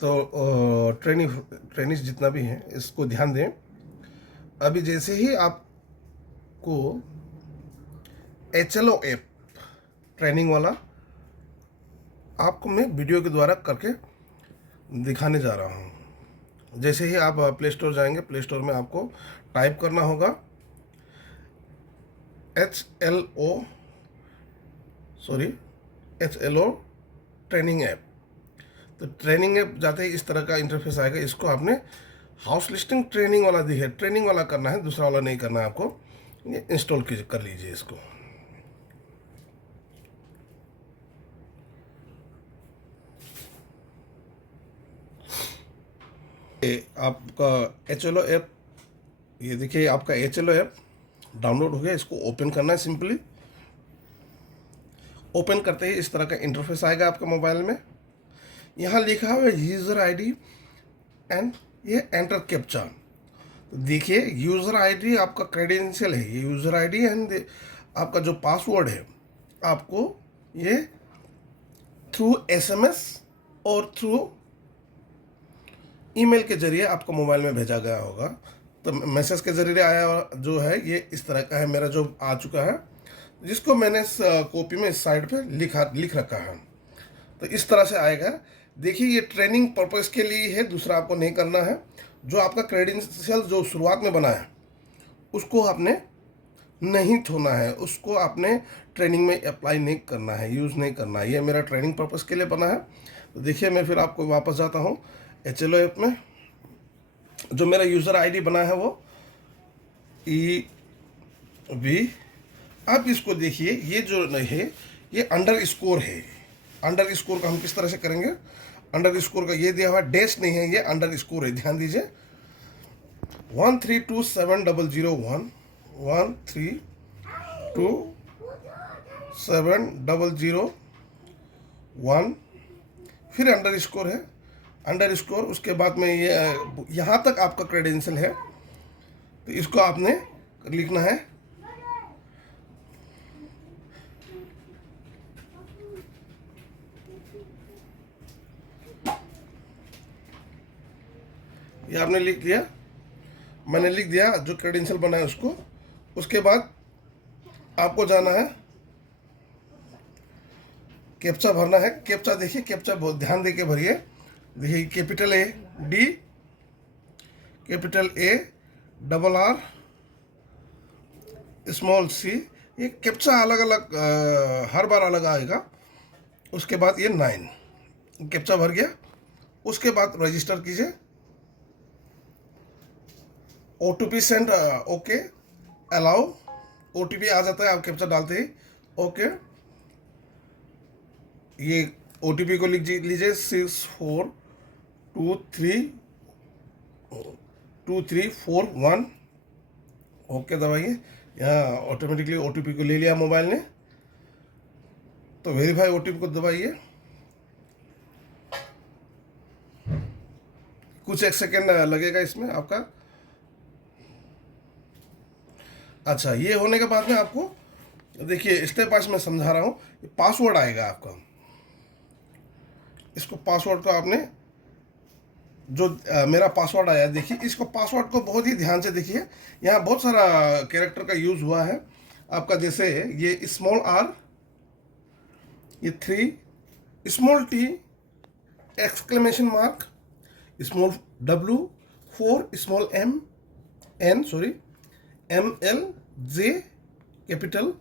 तो ट्रेनिस जितना भी है इसको ध्यान दें। अभी जैसे ही आपको HLO ऐप ट्रेनिंग वाला आपको मैं वीडियो के द्वारा करके दिखाने जा रहा हूँ। जैसे ही आप प्ले स्टोर जाएंगे, प्ले स्टोर में आपको टाइप करना होगा HLO ट्रेनिंग ऐप। तो ट्रेनिंग ऐप जाते ही इस तरह का इंटरफेस आएगा। इसको आपने हाउस लिस्टिंग ट्रेनिंग वाला दी है, ट्रेनिंग वाला करना है, दूसरा वाला नहीं करना है आपको। ये इंस्टॉल कर लीजिए इसको। आपका HLO ऐप, ये देखिए आपका HLO ऐप डाउनलोड हो गया। इसको ओपन करना है। सिंपली ओपन करते ही इस तरह का इंटरफेस आएगा आपके मोबाइल में। यहाँ लिखा हुआ है यूज़र आईडी एंड ये एंटर कैप्चा। तो देखिए यूज़र आईडी आपका क्रेडेंशियल है, ये यूज़र आईडी एंड आपका जो पासवर्ड है आपको ये थ्रू SMS और थ्रू ईमेल के जरिए आपको मोबाइल में भेजा गया होगा। तो मैसेज के जरिए आया जो है ये इस तरह का है, मेरा जो आ चुका है, जिसको मैंने कॉपी में इस साइड पे लिख रखा है। तो इस तरह से आएगा। देखिए ये ट्रेनिंग पर्पस के लिए है, दूसरा आपको नहीं करना है। जो आपका क्रेडेंशियल जो शुरुआत में बना है उसको आपने नहीं छोड़ना है, उसको आपने ट्रेनिंग में अप्लाई नहीं करना है, यूज़ नहीं करना है। ये मेरा ट्रेनिंग पर्पस के लिए बना है। तो देखिए मैं फिर आपको वापस जाता हूँ HLO ऐप में। जो मेरा यूज़र आईडी बना है वो EV। आप इसको देखिए, ये जो है ये अंडर स्कोर है। अंडर स्कोर का हम किस तरह से करेंगे? अंडर स्कोर का ये दिया हुआ डैश नहीं है, ये अंडर स्कोर है। ध्यान दीजिए 1327001 1327001 फिर अंडर स्कोर है, अंडर स्कोर। उसके बाद में ये यहाँ तक आपका क्रेडेंशियल है। तो इसको आपने लिखना है। ये आपने लिख दिया, मैंने लिख दिया जो क्रेडेंशियल बना है उसको। उसके बाद आपको जाना है, कैप्चा भरना है। कैप्चा देखिए, कैप्चा बहुत ध्यान दे के भरिए। देखिए capital AD, capital A, double R, small C। ये कैप्चा अलग अलग हर बार अलग आएगा। उसके बाद ये 9 कैप्चा भर गया। उसके बाद रजिस्टर कीजिए। OTP send, okay, allow. OTP आ जाता है आप कैप्चा डालते ही, ओके। ये OTP को लिख लीजिए 642341। ओके दबाइए। यहाँ ऑटोमेटिकली OTP को ले लिया मोबाइल ने। तो वेरीफाई OTP को दबाइए। कुछ 1 सेकेंड लगेगा इसमें आपका। अच्छा, ये होने के बाद में आपको देखिए स्टेप बाय मैं समझा रहा हूँ। पासवर्ड आएगा आपका। इसको पासवर्ड को आपने जो मेरा पासवर्ड आया, देखिए इसको पासवर्ड को बहुत ही ध्यान से देखिए। यहाँ बहुत सारा कैरेक्टर का यूज़ हुआ है आपका। जैसे ये स्मॉल R, ये 3, small T, exclamation mark, small W, 4, small ML, J capital,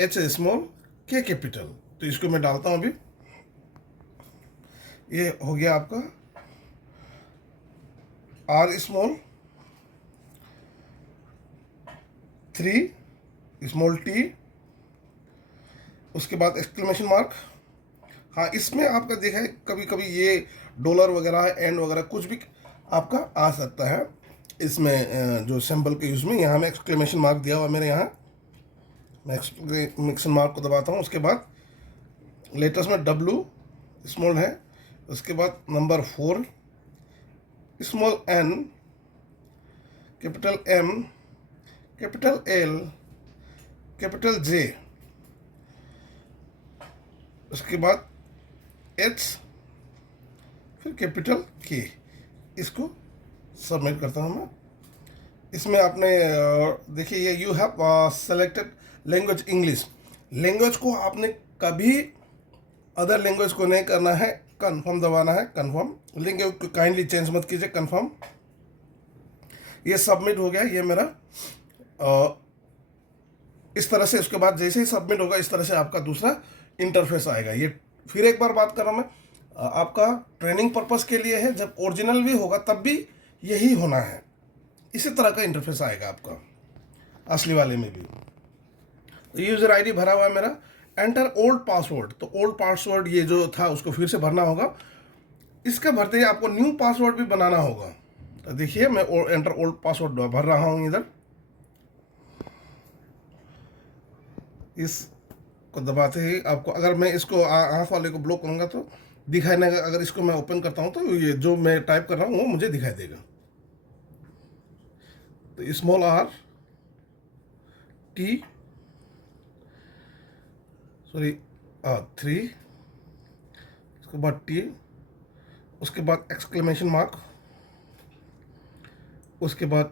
H small, K capital. तो इसको मैं डालता हूँ अभी। ये हो गया आपका R स्मॉल, 3, स्मॉल T, उसके बाद एक्सक्लेमेशन मार्क। हाँ, इसमें आपका देखा है कभी कभी ये डॉलर वगैरह एंड वगैरह कुछ भी आपका आ सकता है इसमें। जो सिंबल के यूज़ में यहाँ में एक्सक्लेमेशन मार्क दिया हुआ मेरे यहाँ। मैं एक्सक्लेमेशन मार्क को दबाता हूँ। उसके बाद लेटेस्ट में W स्मॉल है। उसके बाद number 4, small N, capital M, capital L, capital J। उसके बाद H, फिर कैपिटल के, इसको सबमिट करता हूँ मैं। इसमें आपने देखिए ये you have selected language English. Language को आपने कभी अदर लैंग्वेज को नहीं करना है, कंफर्म दबाना है, कंफर्म। लैंग्वेज को काइंडली चेंज मत कीजिए, कंफर्म। ये सबमिट हो गया, ये मेरा इस तरह से। उसके बाद जैसे ही सबमिट होगा इस तरह से आपका दूसरा इंटरफेस आएगा। ये फिर एक बार बात कर रहा हूँ मैं, आपका ट्रेनिंग पर्पस के लिए है। जब ओरिजिनल भी होगा तब भी यही होना है, इसी तरह का इंटरफेस आएगा आपका असली वाले में भी। तो यूज़र आईडी भरा हुआ है मेरा। एंटर ओल्ड पासवर्ड, तो ओल्ड पासवर्ड ये जो था उसको फिर से भरना होगा। इसका भरते ही आपको न्यू पासवर्ड भी बनाना होगा। तो देखिए मैं एंटर ओल्ड पासवर्ड भर रहा हूँ इधर। इसको दबाते ही आपको, अगर मैं इसको आँख वाले को ब्लॉक करूँगा तो दिखाई नहीं। अगर इसको मैं ओपन करता हूँ तो ये जो मैं टाइप कर रहा हूँ वो मुझे दिखाई देगा। तो स्मॉल आर टी, सॉरी 3, उसके बाद टी, उसके बाद एक्सक्लेमेशन मार्क, उसके बाद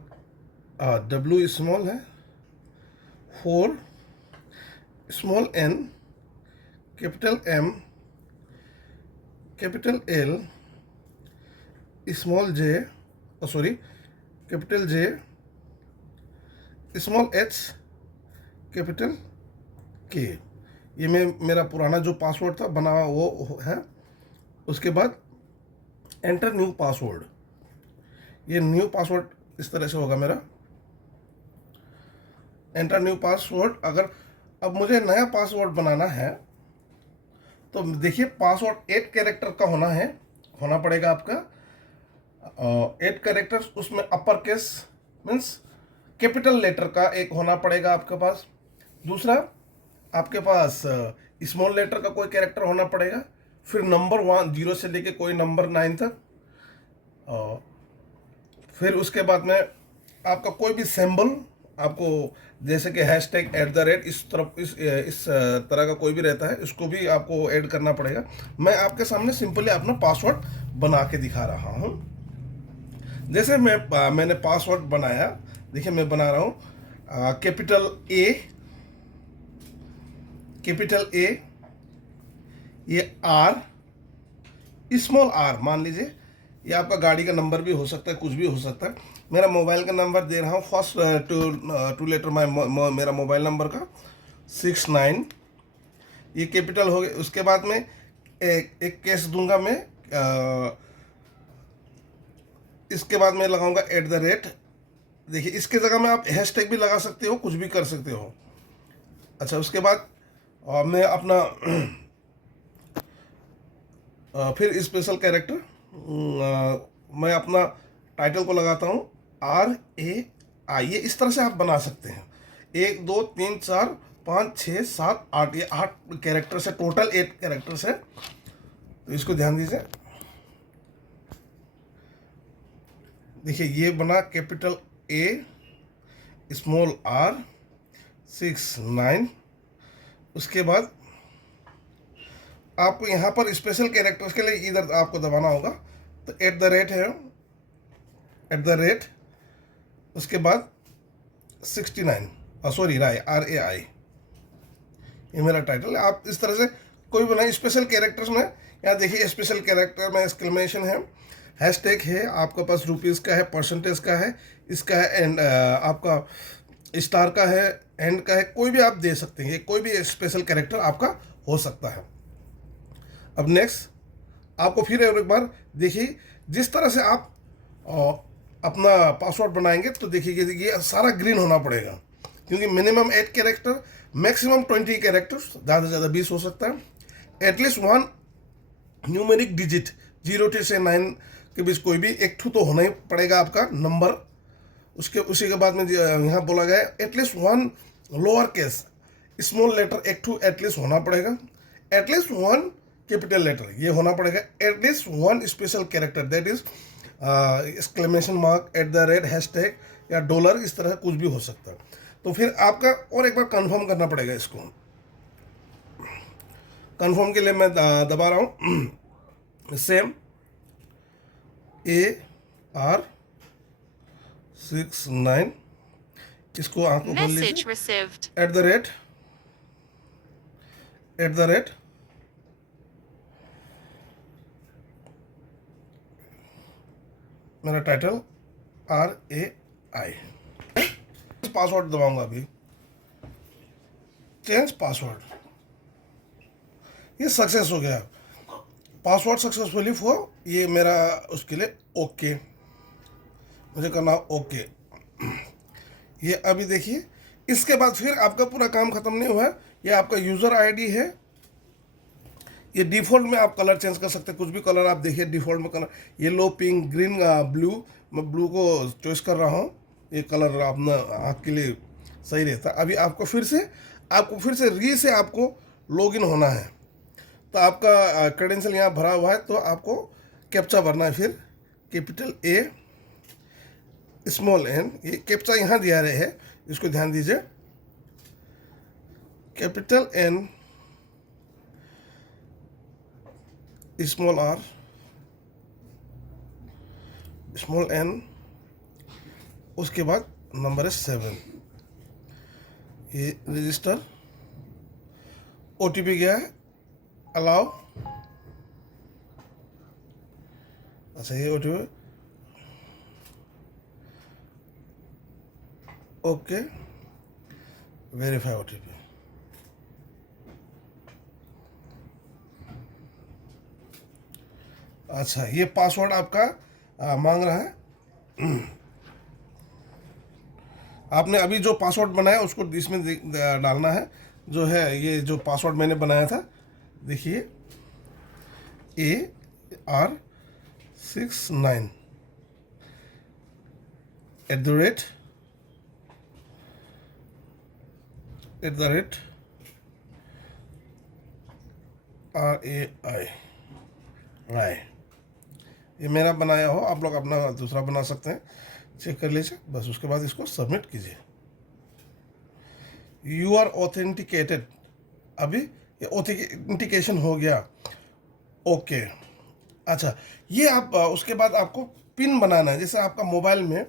डब्ल्यू स्मॉल है, 4, small n, capital M, capital L, small J, sorry capital J, small h, capital K. ये मेरा पुराना जो पासवर्ड था बना वो है। उसके बाद एंटर न्यू पासवर्ड, ये न्यू पासवर्ड इस तरह से होगा मेरा। Enter new password. अगर अब मुझे नया पासवर्ड बनाना है तो देखिए पासवर्ड 8 कैरेक्टर का होना पड़ेगा आपका। 8 कैरेक्टर्स, उसमें upper case means capital letter का एक होना पड़ेगा आपके पास। दूसरा आपके पास स्मॉल लेटर का कोई कैरेक्टर होना पड़ेगा। फिर नंबर 1 0 से लेके कोई नंबर 9 तक। फिर उसके बाद में आपका कोई भी सिंबल आपको, जैसे कि हैशटैग @ इस तरह का कोई भी रहता है, इसको भी आपको ऐड करना पड़ेगा। मैं आपके सामने सिंपली अपना पासवर्ड बना के दिखा रहा हूँ। जैसे मैंने पासवर्ड बनाया, देखिए मैं बना रहा हूँ कैपिटल ए, ये आर, स्मॉल आर मान लीजिए। ये आपका गाड़ी का नंबर भी हो सकता है, कुछ भी हो सकता है। मेरा मोबाइल का नंबर दे रहा हूँ, फर्स्ट टू लेटर मेरा मोबाइल नंबर का 69, ये कैपिटल हो गया। उसके बाद में एक केस दूंगा मैं, इसके बाद मैं लगाऊंगा @ देखिए इसके जगह में आप हैशटैग भी लगा सकते हो, कुछ भी कर सकते हो। अच्छा, उसके बाद मैं अपना फिर स्पेशल कैरेक्टर मैं अपना टाइटल को लगाता हूँ RAI। ये इस तरह से आप बना सकते हैं। 1 2 3 4 5 6 7 8, ये 8 कैरेक्टर्स है, टोटल 8 कैरेक्टर्स है। तो इसको ध्यान दीजिए। देखिए ये बना कैपिटल A, स्मॉल R, 6 9। उसके बाद आपको यहाँ पर स्पेशल कैरेक्टर्स के लिए इधर आपको दबाना होगा। तो @ है, @ उसके बाद 69, सॉरी RAI, ये मेरा टाइटल है। आप इस तरह से कोई भी बनाए। स्पेशल कैरेक्टर्स में यहाँ देखिए, स्पेशल कैरेक्टर में एक्सक्लेमेशन है, हैशटैग है, आपके पास रुपीज़ का है, परसेंटेज का है, इसका है, एंड आपका स्टार का है, एंड का है, कोई भी आप दे सकते हैं। ये कोई भी स्पेशल कैरेक्टर आपका हो सकता है। अब नेक्स्ट आपको फिर एक बार देखिए, जिस तरह से आप अपना पासवर्ड बनाएंगे तो देखिए ये सारा ग्रीन होना पड़ेगा, क्योंकि मिनिमम 8 कैरेक्टर, मैक्सिमम 20 कैरेक्टर्स, ज़्यादा से ज़्यादा 20 हो सकता है। एटलीस्ट 1 न्यूमेरिक डिजिट 0 से 9 के बीच कोई भी एक तो होना ही पड़ेगा आपका नंबर। उसी के बाद में यहाँ बोला गया at least 1 lower case small letter at least होना पड़ेगा। एटलीस्ट 1 कैपिटल लेटर ये होना पड़ेगा। At least 1 special character, that is exclamation mark, @ hashtag या $, इस तरह कुछ भी हो सकता है। तो फिर आपका और एक बार कंफर्म करना पड़ेगा इसको। कंफर्म के लिए मैं दबा रहा हूँ सेम, AR69, इसको आंखों खोल लीजिए। Message received. @ मेरा टाइटल RAI। पासवर्ड दबाऊंगा अभी, चेंज पासवर्ड। ये सक्सेस हो गया, पासवर्ड सक्सेसफुली फॉर, ये मेरा उसके लिए ओके, मुझे करना ओके। ये अभी देखिए, इसके बाद फिर आपका पूरा काम खत्म नहीं हुआ है। ये आपका यूज़र आईडी है। ये डिफ़ॉल्ट में आप कलर चेंज कर सकते हैं, कुछ भी कलर आप देखिए डिफ़ॉल्ट में colour, yellow, pink, green, blue. मैं ब्लू को चॉइस कर रहा हूँ, ये कलर अपना आँख के लिए सही रहता है। अभी आपको फिर से आपको लॉगिन होना है। तो आपका क्रेडेंशियल यहाँ भरा हुआ है, तो आपको कैप्चा भरना है। फिर कैपिटल A स्मॉल n, ये कैप्चा यहाँ दिया रहे है, इसको ध्यान दीजिए। Capital N small r small n, उसके बाद नंबर है 7, ये रजिस्टर। OTP गया है, अलाउ। अच्छा, ये OTP ओके, वेरीफाई OTP। अच्छा, ये पासवर्ड आपका मांग रहा है। आपने अभी जो पासवर्ड बनाया उसको इसमें डालना है। जो है ये जो पासवर्ड मैंने बनाया था, देखिए AR69 RAI राय, ये मेरा बनाया हो, आप लोग अपना दूसरा बना सकते हैं, चेक कर लीजिए। बस उसके बाद इसको सबमिट कीजिए। यू आर ऑथेंटिकेटेड, अभी ये ऑथेंटिकेशन हो गया, ओके। अच्छा, ये आप उसके बाद आपको पिन बनाना है। जैसे आपका मोबाइल में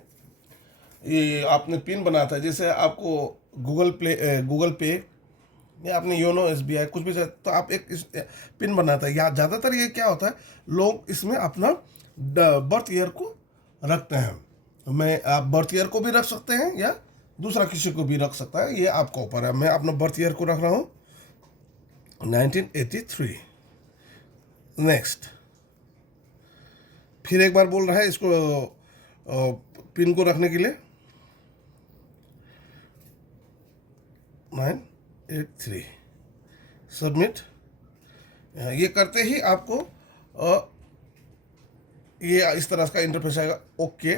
ये आपने पिन बनाया था, जैसे आपको गूगल पे या आपने योनो SBI कुछ भी, तो आप एक पिन बनाता है। या ज़्यादातर ये क्या होता है, लोग इसमें अपना बर्थ ईयर को रखते हैं। आप बर्थ ईयर को भी रख सकते हैं या दूसरा किसी को भी रख सकता है, ये आपका ऊपर है। मैं अपना बर्थ ईयर को रख रहा हूँ 1983। नेक्स्ट, फिर एक बार बोल रहा है इसको पिन को रखने के लिए 983, सबमिट। ये करते ही आपको ये इस तरह का इंटरफेस आएगा, ओके।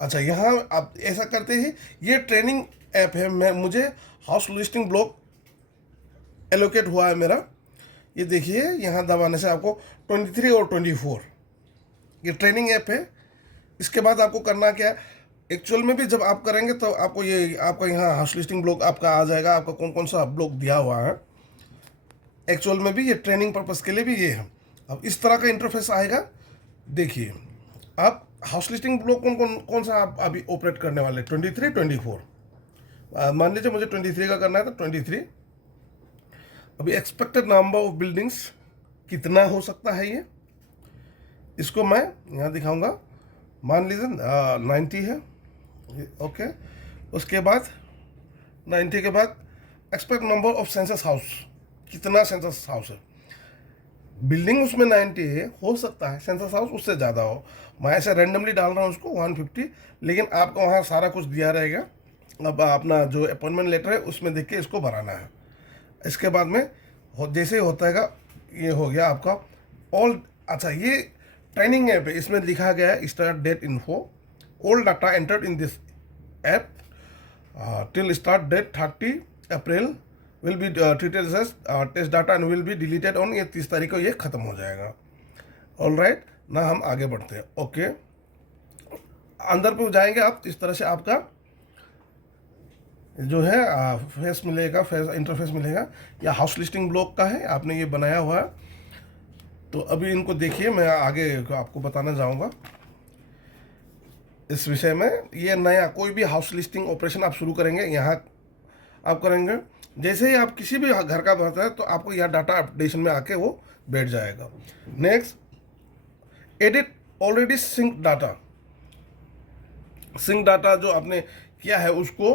अच्छा, यहाँ आप ऐसा करते ही ये ट्रेनिंग ऐप है। मुझे हाउस लिस्टिंग ब्लॉक एलोकेट हुआ है मेरा। ये देखिए, यहाँ दबाने से आपको 23 और 24, ये ट्रेनिंग ऐप है। इसके बाद आपको करना क्या है, एक्चुअल में भी जब आप करेंगे तो आपको ये आपका यहाँ हाउस लिस्टिंग ब्लॉक आपका आ जाएगा, आपका कौन कौन सा ब्लॉक दिया हुआ है। एक्चुअल में भी ये ट्रेनिंग पर्पस के लिए भी ये है। अब इस तरह का इंटरफेस आएगा। देखिए, आप हाउस लिस्टिंग ब्लॉक कौन सा आप अभी ऑपरेट करने वाले, 23, 24। मान लीजिए मुझे 23 का करना है, तो 23। अभी एक्सपेक्टेड नंबर ऑफ बिल्डिंग्स कितना हो सकता है, ये इसको मैं यहाँ दिखाऊंगा। मान लीजिए 90 है, ओके। उसके बाद 90 के बाद expect number of census house, कितना सेंसस हाउस है। बिल्डिंग उसमें 90 है, हो सकता है सेंसस हाउस उससे ज़्यादा हो। मैं ऐसे रैंडमली डाल रहा हूँ उसको 150, लेकिन आपको वहाँ सारा कुछ दिया रहेगा। अब अपना जो अपॉइंटमेंट लेटर है उसमें देख के इसको भराना है। इसके बाद में जैसे ही होता है, ये हो गया आपका ऑल। अच्छा, ये ट्रेनिंग ऐप है, इसमें लिखा गया है start date info, all data entered in this app till start date 30 April will be treated as test data and will be deleted on, ये 30 तारीख को ये ख़त्म हो जाएगा। ऑल राइट ना, हम आगे बढ़ते हैं, ओके। अंदर पे जाएंगे आप, इस तरह से आपका जो है फेस मिलेगा, फेस इंटरफेस मिलेगा। या हाउस लिस्टिंग ब्लॉक का है, आपने ये बनाया हुआ है। तो अभी इनको देखिए, मैं आगे आपको बताना चाहूँगा इस विषय में। ये नया कोई भी हाउस लिस्टिंग ऑपरेशन आप शुरू करेंगे, यहाँ आप करेंगे, जैसे ही आप किसी भी घर का बनता है तो आपको यह डाटा अपडेशन में आके वो बैठ जाएगा। Next, edit already sync data. Sync data जो आपने किया है उसको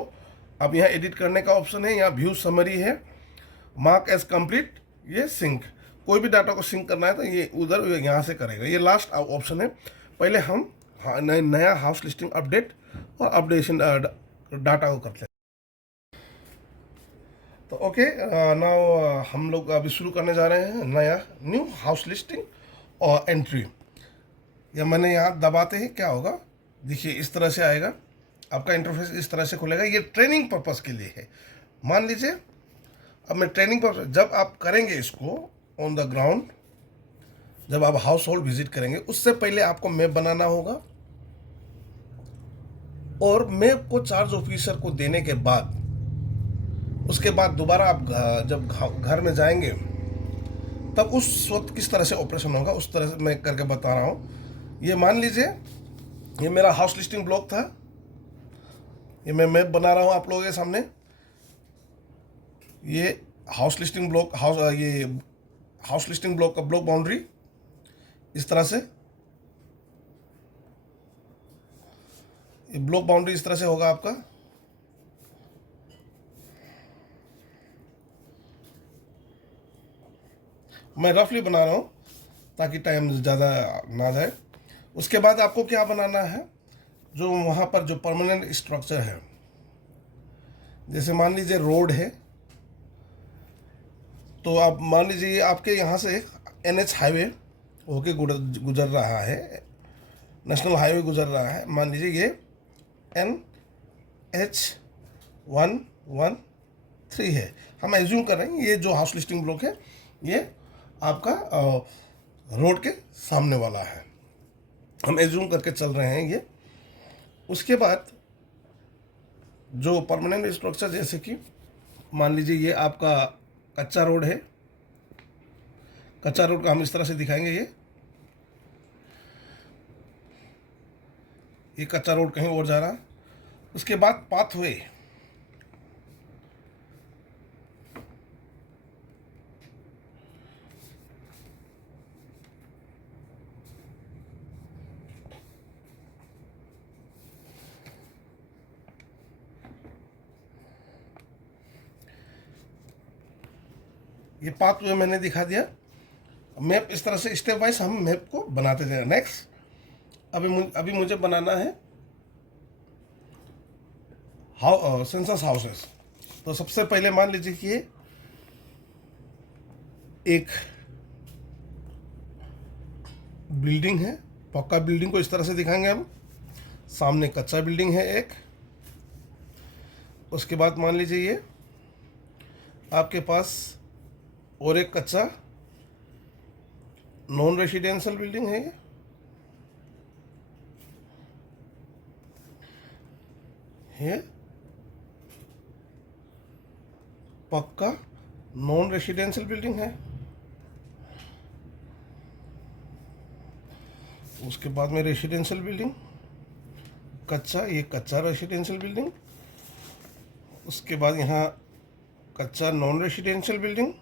अब यहाँ एडिट करने का ऑप्शन है, यहाँ व्यू समरी है, मार्क एज कंप्लीट, ये सिंक। कोई भी डाटा को सिंक करना है तो ये उधर यहाँ से करेगा, ये लास्ट ऑप्शन है। पहले हम नया हाउस लिस्टिंग अपडेट और अपडेशन डाटा को करते हैं। तो ओके, नाउ हम लोग अभी शुरू करने जा रहे हैं नया न्यू हाउस लिस्टिंग और एंट्री। या मैंने यहाँ दबाते ही क्या होगा, देखिए इस तरह से आएगा, आपका इंटरफेस इस तरह से खुलेगा। ये ट्रेनिंग पर्पस के लिए है। मान लीजिए अब मैं ट्रेनिंग पर्पस, जब आप करेंगे इसको ऑन द ग्राउंड, जब आप हाउस होल्ड विजिट करेंगे, उससे पहले आपको मैप बनाना होगा, और मैप को चार्ज ऑफिसर को देने के बाद, उसके बाद दोबारा आप जब घर में जाएंगे तब उस वक्त किस तरह से ऑपरेशन होगा उस तरह से मैं करके बता रहा हूँ। ये मान लीजिए ये मेरा हाउस लिस्टिंग ब्लॉक था, ये मैं मैप बना रहा हूँ आप लोगों के सामने। ये हाउस लिस्टिंग ब्लॉक, ये हाउस लिस्टिंग ब्लॉक का ब्लॉक बाउंड्री इस तरह से, ये ब्लॉक बाउंड्री इस तरह से होगा आपका। मैं रफली बना रहा हूँ ताकि टाइम ज़्यादा ना जाए। उसके बाद आपको क्या बनाना है, जो वहाँ पर जो परमानेंट स्ट्रक्चर है, जैसे मान लीजिए रोड है, तो आप मान लीजिए आपके यहाँ से NH हाईवे होके गुजर रहा है, नेशनल हाईवे गुजर रहा है। मान लीजिए ये NH113 है। हम एज्यूम कर रहे हैं ये जो हाउस लिस्टिंग ब्लॉक है ये आपका रोड के सामने वाला है, हम एज्यूम करके चल रहे हैं ये। उसके बाद जो परमानेंट स्ट्रक्चर, जैसे कि मान लीजिए ये आपका कच्चा रोड है, कच्चा रोड का हम इस तरह से दिखाएंगे। ये कच्चा रोड कहीं और जा रहा है। उसके बाद पाथवे, ये पाथवे मैंने दिखा दिया। मैप इस तरह से स्टेप वाइज हम मैप को बनाते जाए। नेक्स्ट, अभी मुझे बनाना है सेंसस हाउसेस। तो सबसे पहले मान लीजिए कि एक बिल्डिंग है, पक्का बिल्डिंग को इस तरह से दिखाएंगे हम। सामने कच्चा बिल्डिंग है एक। उसके बाद मान लीजिए ये आपके पास और एक कच्चा नॉन रेसिडेंशियल बिल्डिंग है। ये पक्का नॉन रेसिडेंशियल बिल्डिंग है। उसके बाद में रेसिडेंशियल बिल्डिंग कच्चा, ये कच्चा रेसिडेंशियल बिल्डिंग। उसके बाद यहाँ कच्चा नॉन रेसिडेंशियल बिल्डिंग।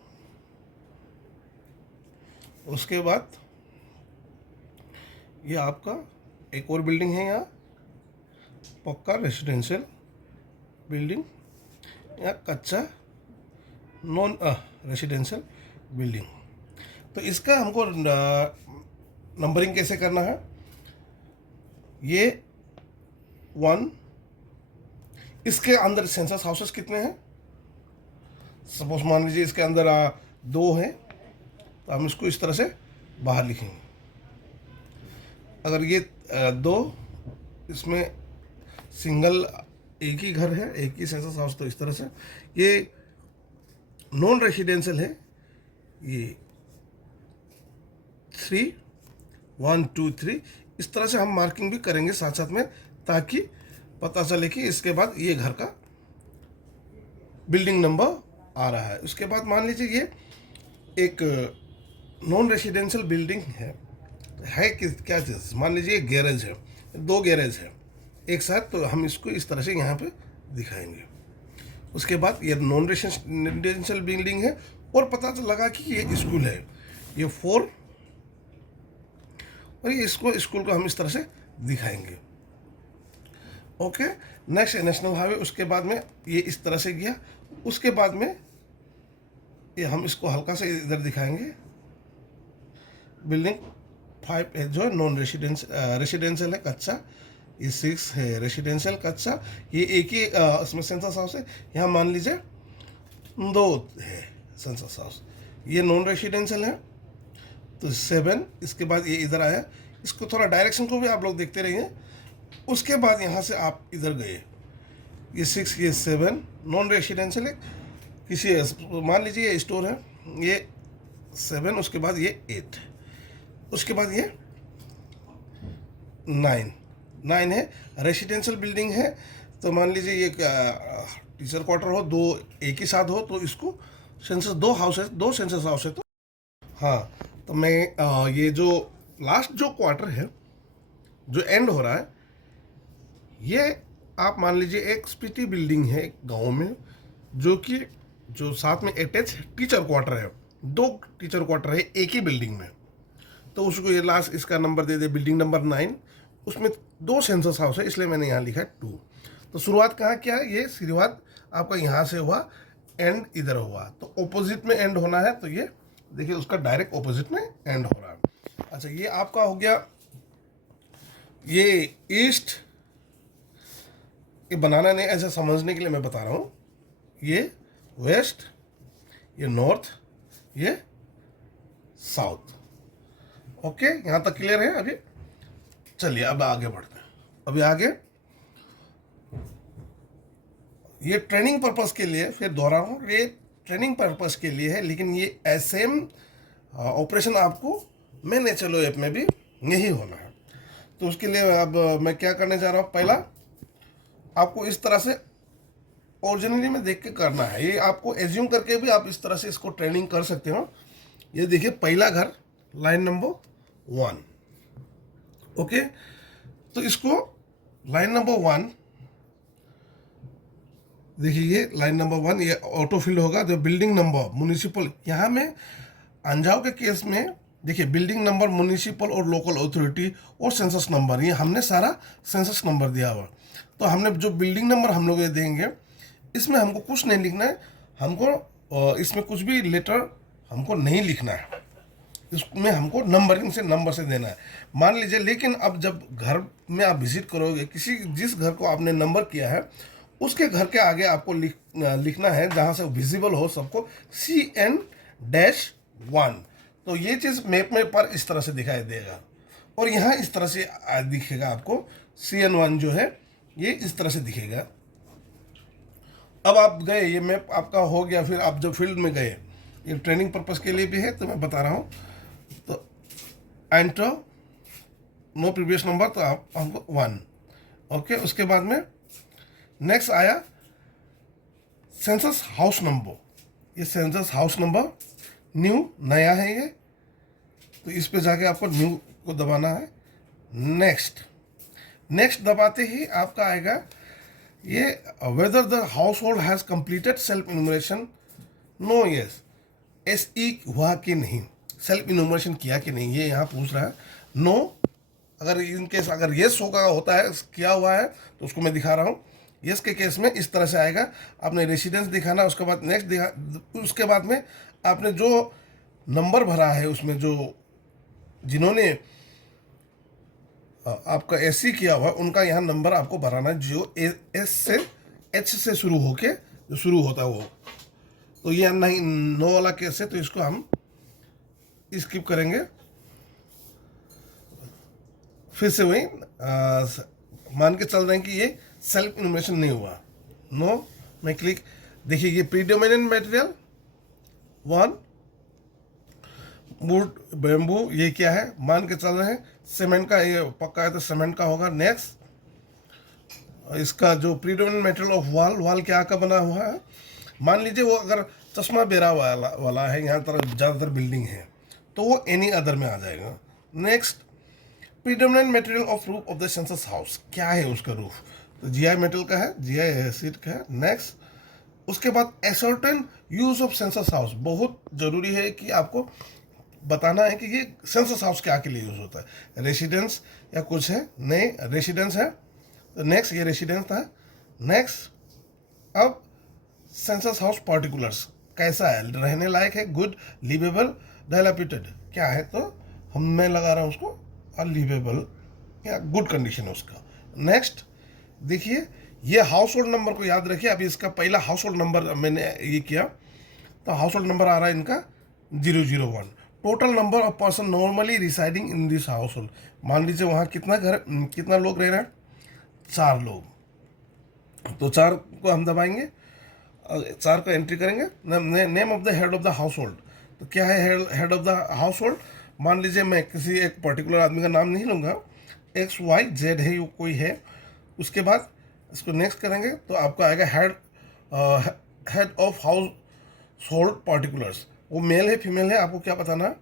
उसके बाद ये आपका एक और बिल्डिंग है यहाँ, पक्का रेसिडेंशियल बिल्डिंग, या कच्चा नॉन रेसिडेंशियल बिल्डिंग। तो इसका हमको नंबरिंग कैसे करना है, ये 1, इसके अंदर सेंसस हाउसेस कितने हैं, सपोज मान लीजिए इसके अंदर 2 हैं, तो हम इसको इस तरह से बाहर लिखेंगे। अगर ये 2, इसमें सिंगल एक ही घर है, एक ही सेंसस हाउस, तो इस तरह से। ये नॉन रेसिडेंशियल है, ये 3, 1, 2, 3, इस तरह से हम मार्किंग भी करेंगे साथ साथ में, ताकि पता चले कि इसके बाद ये घर का बिल्डिंग नंबर आ रहा है। उसके बाद मान लीजिए ये एक नॉन रेसिडेंशियल बिल्डिंग है कि क्या चीज़, मान लीजिए गैरेज है, दो गैरेज है एक साथ, तो हम इसको इस तरह से यहाँ पे दिखाएंगे। उसके बाद ये नॉन रेसिडेंशियल बिल्डिंग है और पता तो लगा कि ये स्कूल है, ये 4, और ये स्कूल को हम इस तरह से दिखाएंगे। ओके, नेक्स्ट नेशनल हाईवे, उसके बाद में ये इस तरह से गया। उसके बाद में ये हम इसको हल्का से इधर दिखाएंगे। बिल्डिंग 5 है जो नॉन रेसिडेंशियल है कच्चा, ये 6 है रेसिडेंशियल कच्चा, ये एक ही इसमें सेंसस हाउस है। यहाँ मान लीजिए 2 है सेंसस हाउस, ये नॉन रेसिडेंशियल है तो 7। इसके बाद ये इधर आया, इसको थोड़ा डायरेक्शन को भी आप लोग देखते रहिए। उसके बाद यहाँ से आप इधर गए, ये 6 ये 7 नॉन रेसिडेंशियल है, किसी मान लीजिए ये स्टोर है, ये 7, उसके बाद ये 8, उसके बाद ये 9 है रेसिडेंशियल बिल्डिंग है। तो मान लीजिए ये टीचर क्वार्टर हो, 2 एक ही साथ हो, तो इसको सेंसस 2 सेंसस हाउस है। तो हाँ, तो मैं ये जो लास्ट जो क्वार्टर है जो एंड हो रहा है, ये आप मान लीजिए एक स्पीटी बिल्डिंग है एक गांव में, जो साथ में अटैच टीचर क्वार्टर है, 2 टीचर क्वार्टर है एक ही बिल्डिंग में। तो उसको ये लास्ट इसका नंबर दे दे, बिल्डिंग नंबर 9, उसमें 2 सेंसस हाउस है, इसलिए मैंने यहाँ लिखा है 2। तो शुरुआत कहाँ क्या है, ये शुरुआत आपका यहाँ से हुआ, एंड इधर हुआ, तो ऑपोजिट में एंड होना है, तो ये देखिए उसका डायरेक्ट ऑपोजिट में एंड हो रहा है। अच्छा, ये आपका हो गया, ये ईस्ट, ये बनाना नहीं, ऐसा समझने के लिए मैं बता रहा हूँ। ये वेस्ट, ये नॉर्थ, ये साउथ। ओके, यहाँ तक क्लियर है अभी? चलिए अब आगे बढ़ते हैं। अभी आगे ये ट्रेनिंग पर्पस के लिए, फिर दोहरा रहा हूँ, ये ट्रेनिंग पर्पस के लिए है, लेकिन ये सेम ऑपरेशन आपको मैं नेचुरल ऐप में भी यही होना है। तो उसके लिए अब मैं क्या करने जा रहा हूँ, पहला आपको इस तरह से ओरिजिनली में देख के करना है। ये आपको एज्यूम करके भी आप इस तरह से इसको ट्रेनिंग कर सकते हो। ये देखिए पहला घर, लाइन नंबर 1। ओके, तो इसको लाइन नंबर 1 देखिए, ये लाइन नंबर 1 ये ऑटो फिल होगा। जो बिल्डिंग नंबर म्यूनिसिपल, यहाँ में अंजाव के केस में देखिए बिल्डिंग नंबर, म्यूनिसिपल और लोकल अथॉरिटी और सेंसस नंबर, ये हमने सारा सेंसस नंबर दिया हुआ। तो हमने जो बिल्डिंग नंबर हम लोग ये देंगे, इसमें हमको कुछ नहीं लिखना है, हमको इसमें कुछ भी लेटर हमको नहीं लिखना है, इसमें हमको नंबरिंग से नंबर से देना है, मान लीजिए। लेकिन अब जब घर में आप विजिट करोगे, जिस घर को आपने नंबर किया है उसके घर के आगे आपको लिखना है, जहाँ से विजिबल हो सबको, CN-1। तो ये चीज़ मैप में पर इस तरह से दिखाई देगा, और यहाँ इस तरह से दिखेगा आपको, CN-1 जो है ये इस तरह से दिखेगा। अब आप गए, ये मैप आपका हो गया, फिर आप जब फील्ड में गए, ये ट्रेनिंग पर्पस के लिए भी है तो मैं बता रहा हूँ। तो एंटर, नो प्रीवियस नंबर, तो आप हमको 1। ओके, उसके बाद में नेक्स्ट आया सेंसस हाउस नंबर। ये सेंसस हाउस नंबर न्यू, नया है ये, तो इस पे जाके आपको न्यू को दबाना है। नेक्स्ट दबाते ही आपका आएगा ये, whether the house hold has completed self enumeration, no yes, SE हुआ कि नहीं, सेल्फ इन्यूमरेशन किया कि नहीं, ये यहाँ पूछ रहा है। नो, अगर इनकेस अगर येस होता है, किया हुआ है, तो उसको मैं दिखा रहा हूँ। यस के केस में इस तरह से आएगा, आपने रेसिडेंस दिखाना, उसके बाद नेक्स्ट उसके बाद में आपने जो नंबर भरा है उसमें, जो जिन्होंने आपका SC किया हुआ उनका यहाँ नंबर आपको भराना है, जो S से H से शुरू होके जो शुरू होता है वो। तो ये नहीं, नो वाला केस है, तो इसको हम स्किप करेंगे। फिर से वही मान के चल रहे हैं कि ये सेल्फ इन्यूमरेशन नहीं हुआ। नो, मैं क्लिक, देखिए ये प्रीडोमिनेंट मटेरियल 1, वुड, बैम्बू, ये क्या है मान के चल रहे हैं, सीमेंट का, ये पक्का है तो सीमेंट का होगा। नेक्स्ट, इसका जो प्रीडोमिनेंट मटेरियल ऑफ वाल क्या का बना हुआ है, मान लीजिए वो अगर चश्मा बेरा वाला है, यहाँ तरफ ज़्यादातर बिल्डिंग है, तो वो एनी अदर में आ जाएगा। Next, predominant material of roof of the census house, क्या है उसका रूफ, तो जीआई मेटल का है, जीआई सीट का है। नेक्स्ट, उसके बाद ascertain use of census house, बहुत ज़रूरी है कि आपको बताना है कि ये सेंसस हाउस क्या के लिए यूज़ होता है, रेसिडेंस या कुछ है, नहीं रेसिडेंस है, तो नेक्स्ट ये रेसिडेंस था। नेक्स्ट, अब सेंसस हाउस पार्टिकुलर्स कैसा है, रहने लायक है, गुड, लिवेबल, डायलापिटेड, क्या है, तो मैं लगा रहा हूँ उसको लिवेबल या गुड कंडीशन है उसका। नेक्स्ट देखिए, ये हाउस होल्ड नंबर को याद रखिए, अभी इसका पहला हाउस होल्ड नंबर मैंने ये किया, तो हाउस होल्ड नंबर आ रहा है इनका 001। Total number of person normally residing in this house hold, मान लीजिए वहाँ कितना लोग रह रहे हैं, 4 लोग, तो 4 को हम दबाएंगे, 4 को एंट्री करेंगे। Name of the head of the house hold, तो क्या है head of the house hold, मान लीजिए मैं किसी एक पर्टिकुलर आदमी का नाम नहीं लूँगा, XYZ है, कोई है। उसके बाद इसको नेक्स्ट करेंगे तो आपको आएगा head of house hold particulars, वो मेल है फीमेल है, आपको क्या बताना,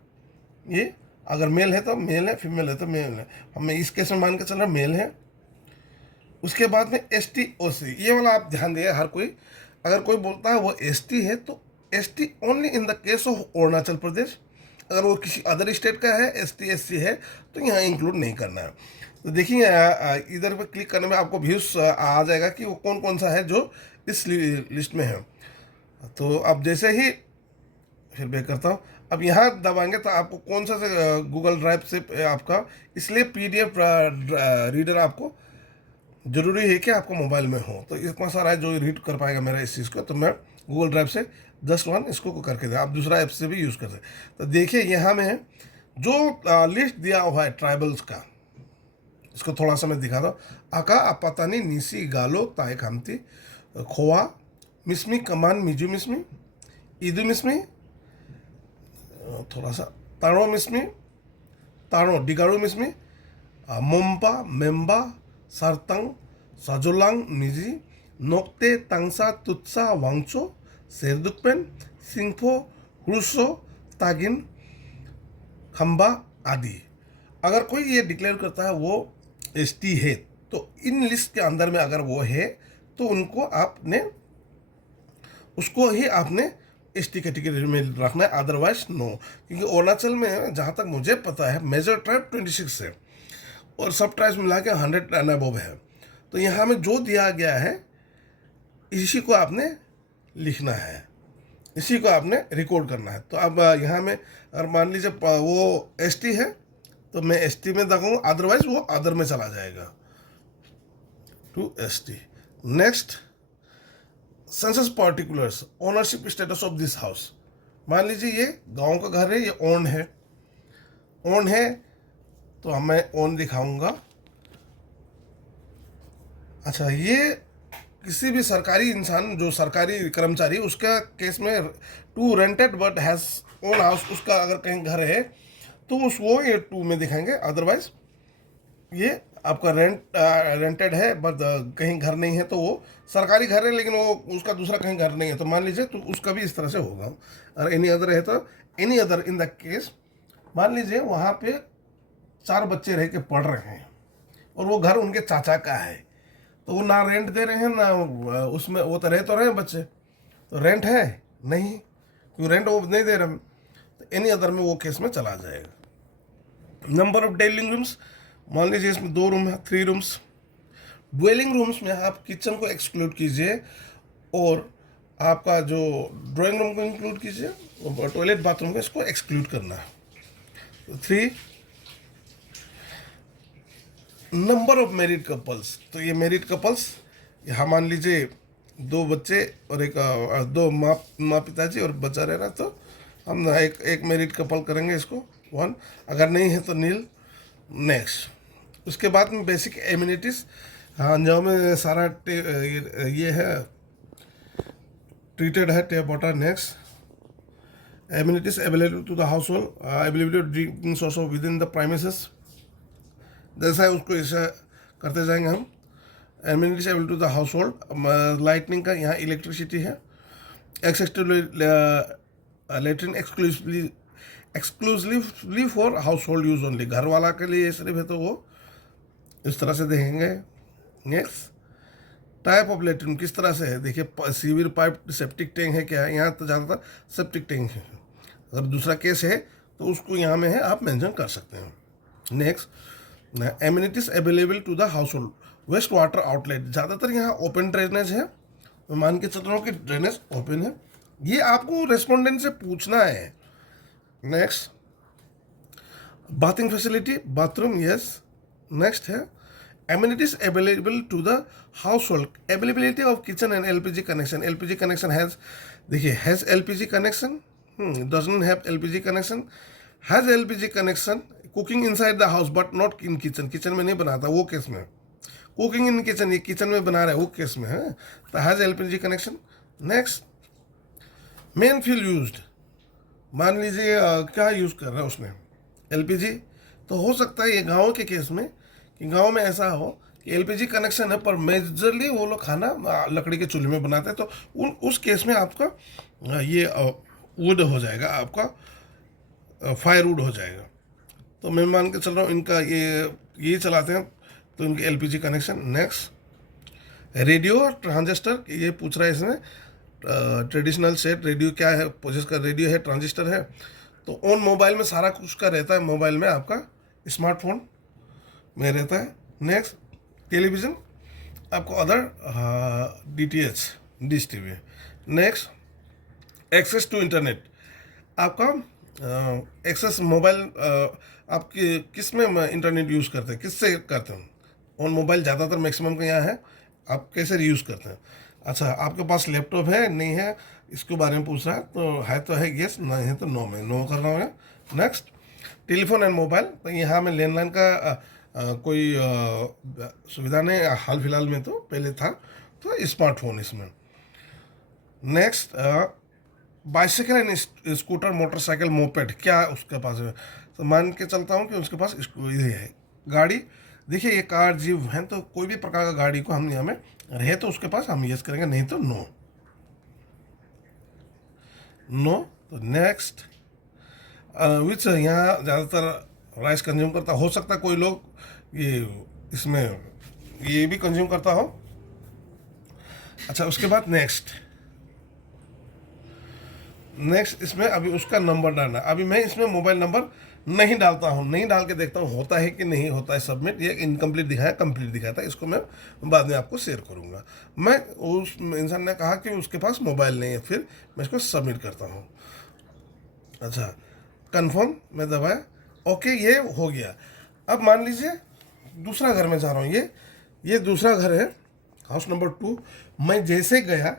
ये अगर मेल है तो मेल है, फीमेल है तो मेल है, हमें इस केस में मान के चल रहा मेल है। उसके बाद में ST/OC, ये वाला आप ध्यान दिए, हर कोई अगर कोई बोलता है वो ST है तो ST only in the case of Arunachal Pradesh, अगर वो किसी अदर स्टेट का है, ST/SC है, तो यहाँ इंक्लूड नहीं करना है। तो देखिए इधर पे क्लिक करने में आपको व्यूज आ जाएगा कि वो कौन कौन सा है जो इस लिस्ट में है। तो अब जैसे ही फिर बैक करता हूँ, अब यहाँ दबाएंगे तो आपको कौन सा से गूगल ड्राइव से आपका, इसलिए PDF रीडर आपको ज़रूरी है कि आपको मोबाइल में हो, तो इतना सारा है जो रीड कर पाएगा मेरा इस चीज़ को, तो मैं गूगल ड्राइव से जस्ट वन इसको करके दे, आप दूसरा ऐप से भी यूज़ कर सकते। तो देखिए यहाँ में जो लिस्ट दिया हुआ है ट्राइबल्स का, इसको थोड़ा सा मैं दिखा दो, आका अपातानी निसी गालो ताए खामती खोआ मिस्मी कमान मिजू मिस्मी ईदू मिस्मी, थोड़ा सा ताड़ो मिस्मी ताड़ो डिगाड़ू मिस्मी मोम्पा मेम्बा सारतंग साजोलांग निजी नोक्ते तांगसा तुत्सा वांगचो सेरदुकपेन सिंफो हुसो तागिन खम्बा आदि। अगर कोई ये डिक्लेयर करता है वो ST है, तो इन लिस्ट के अंदर में अगर वो है तो उनको आपने उसको ही आपने ST कैटेगरी में रखना है, अदरवाइज नो। क्योंकि अरुणाचल में जहाँ तक मुझे पता है मेजर ट्राइब 26 है और सब ट्राइब्स मिला के 100 एंड अबव है, तो यहाँ में जो दिया गया है इसी को आपने लिखना है, इसी को आपने रिकॉर्ड करना है। तो अब यहाँ में अगर मान लीजिए वो ST है तो मैं ST में दबाऊंगा, अदरवाइज वो अदर में चला जाएगा to ST। Next, census particulars ownership status of this house, मान लीजिए ये गांव का घर है, ये ओन है तो मैं ओन दिखाऊंगा। अच्छा, ये किसी भी सरकारी इंसान जो सरकारी कर्मचारी उसका केस में to rented but has own house, उसका अगर कहीं घर है तो वो ये 2 में दिखाएंगे, अदरवाइज ये आपका रेंटेड है बट कहीं घर नहीं है, तो वो सरकारी घर है लेकिन वो उसका दूसरा कहीं घर नहीं है, तो मान लीजिए तो उसका भी इस तरह से होगा। और एनी अदर है तो any other in the case, मान लीजिए वहाँ पे 4 बच्चे रह के पढ़ रहे हैं और वो घर उनके चाचा का है, तो वो ना रेंट दे रहे हैं ना उसमें, वो तो रहे हैं बच्चे, तो रेंट है नहीं, क्योंकि रेंट वो नहीं दे रहे, तो एनी अदर में वो केस में चला जाएगा। नंबर ऑफ डेलिंग रूम्स, मान लीजिए इसमें 2 रूम है, 3 रूम्स। ड्वेलिंग रूम्स में आप किचन को एक्सक्लूड कीजिए और आपका जो ड्राइंग रूम को इंक्लूड कीजिए और टॉयलेट बाथरूम को इसको एक्सक्लूड करना है। 3, नंबर ऑफ मैरिड कपल्स, तो ये मैरिड कपल्स यहाँ मान लीजिए 2 बच्चे और एक 2 माँ पिताजी और बच्चा रह रहा, तो हम एक मैरिड कपल करेंगे इसको 1, अगर नहीं है तो नील। नेक्स्ट, उसके बाद में बेसिक एम्यूनिटीज़, हाँ जो में सारा ये है ट्रीटेड है tap water. Next, amenities available to the house hold, availability of drinking source of within the premises, जैसा है उसको ऐसा करते जाएंगे हम। Amenities available to the house hold, lightning का यहाँ इलेक्ट्रिसिटी है, access to latrine exclusively for household use only, घर वाला के लिए सिर्फ है, तो वो इस तरह से देखेंगे। नेक्स्ट, टाइप ऑफ लेटरिन किस तरह से है, देखिए सीवर पाइप सेप्टिक टैंक है क्या है, यहाँ तो ज़्यादातर सेप्टिक टैंक है। अगर दूसरा केस है तो उसको यहाँ में है, आप मेंशन कर सकते हैं। Next, amenities available to the house hold, waste water outlet, ज़्यादातर यहाँ ओपन ड्रेनेज है, मैं मान के चल रहा हूँ कि ड्रेनेज ओपन है, ये आपको रेस्पोंडेंट से पूछना है। Next, bathing facility, bathroom, yes. Next है amenities available to the household, availability of kitchen and LPG connection, LPG connection has, देखिए has LPG connection, doesn't have LPG connection, has LPG connection, cooking inside the house but not in kitchen, kitchen में नहीं बनाता, वो case में cooking in kitchen, ये kitchen में बना रहा है, वो केस में है, तो has LPG connection। next, main fuel used, मान लीजिए क्या यूज़ कर रहा है उसने, LPG, तो हो सकता है ये गाँव के केस में कि गांव में ऐसा हो कि एलपीजी कनेक्शन है पर मेजरली वो लोग खाना लकड़ी के चूल्हे में बनाते हैं, तो उस केस में आपका ये वुड हो जाएगा, आपका फायर वुड हो जाएगा। तो मैं मान के चल रहा हूँ इनका ये चलाते हैं, तो इनके एलपीजी कनेक्शन। नेक्स्ट, रेडियो और ट्रांजिस्टर, ये पूछ रहा है इसमें, ट्रेडिशनल सेट रेडियो क्या है, जिसका रेडियो है, ट्रांजिस्टर है, तो ऑन मोबाइल में सारा कुछ का रहता है, मोबाइल में आपका स्मार्टफोन में रहता है। नेक्स्ट, टेलीविज़न आपको other DTH, dish TV. Next, access to internet, आपका एक्सेस मोबाइल, आपके किस में इंटरनेट यूज़ करते हैं, किससे करते हैं, ऑन मोबाइल ज़्यादातर मैक्सिमम का यहाँ है, आप कैसे यूज़ करते हैं। अच्छा, आपके पास लैपटॉप है नहीं है, इसके बारे में पूछ रहा है, तो है यस, नहीं है तो नो, में नो कर रहा हूँ। नेक्स्ट, टेलीफोन एंड मोबाइल, तो यहाँ में लैंडलाइन का कोई सुविधा नहीं, हाल फिलहाल में, तो पहले था, तो स्मार्टफोन इसमें। Next, bicycle and scooter, motorcycle, moped, क्या उसके पास है, तो मान के चलता हूँ कि उसके पास ये है गाड़ी, देखिए ये कार, जीप, वैन, तो कोई भी प्रकार का गाड़ी को हम यहाँ में रहे तो उसके पास हम यस करेंगे, नहीं तो नो, नो। तो नेक्स्ट, विच यहाँ ज़्यादातर राइस कंज्यूम करता, हो सकता है कोई लोग ये इसमें ये भी कंज्यूम करता हो। अच्छा, उसके बाद नेक्स्ट, इसमें अभी उसका नंबर डालना, अभी मैं इसमें मोबाइल नंबर नहीं डालता हूँ, नहीं डाल के देखता हूँ होता है कि नहीं होता है सबमिट, ये इनकम्प्लीट दिखाया, कंप्लीट दिखाता है, इसको मैं बाद में आपको शेयर करूँगा। मैं उस इंसान ने कहा कि उसके पास मोबाइल नहीं है, फिर मैं इसको सबमिट करता हूँ। अच्छा, कंफर्म मैं दबाया, ओके, ये हो गया। अब मान लीजिए दूसरा घर में जा रहा हूँ, ये दूसरा घर है, हाउस नंबर 2, मैं जैसे गया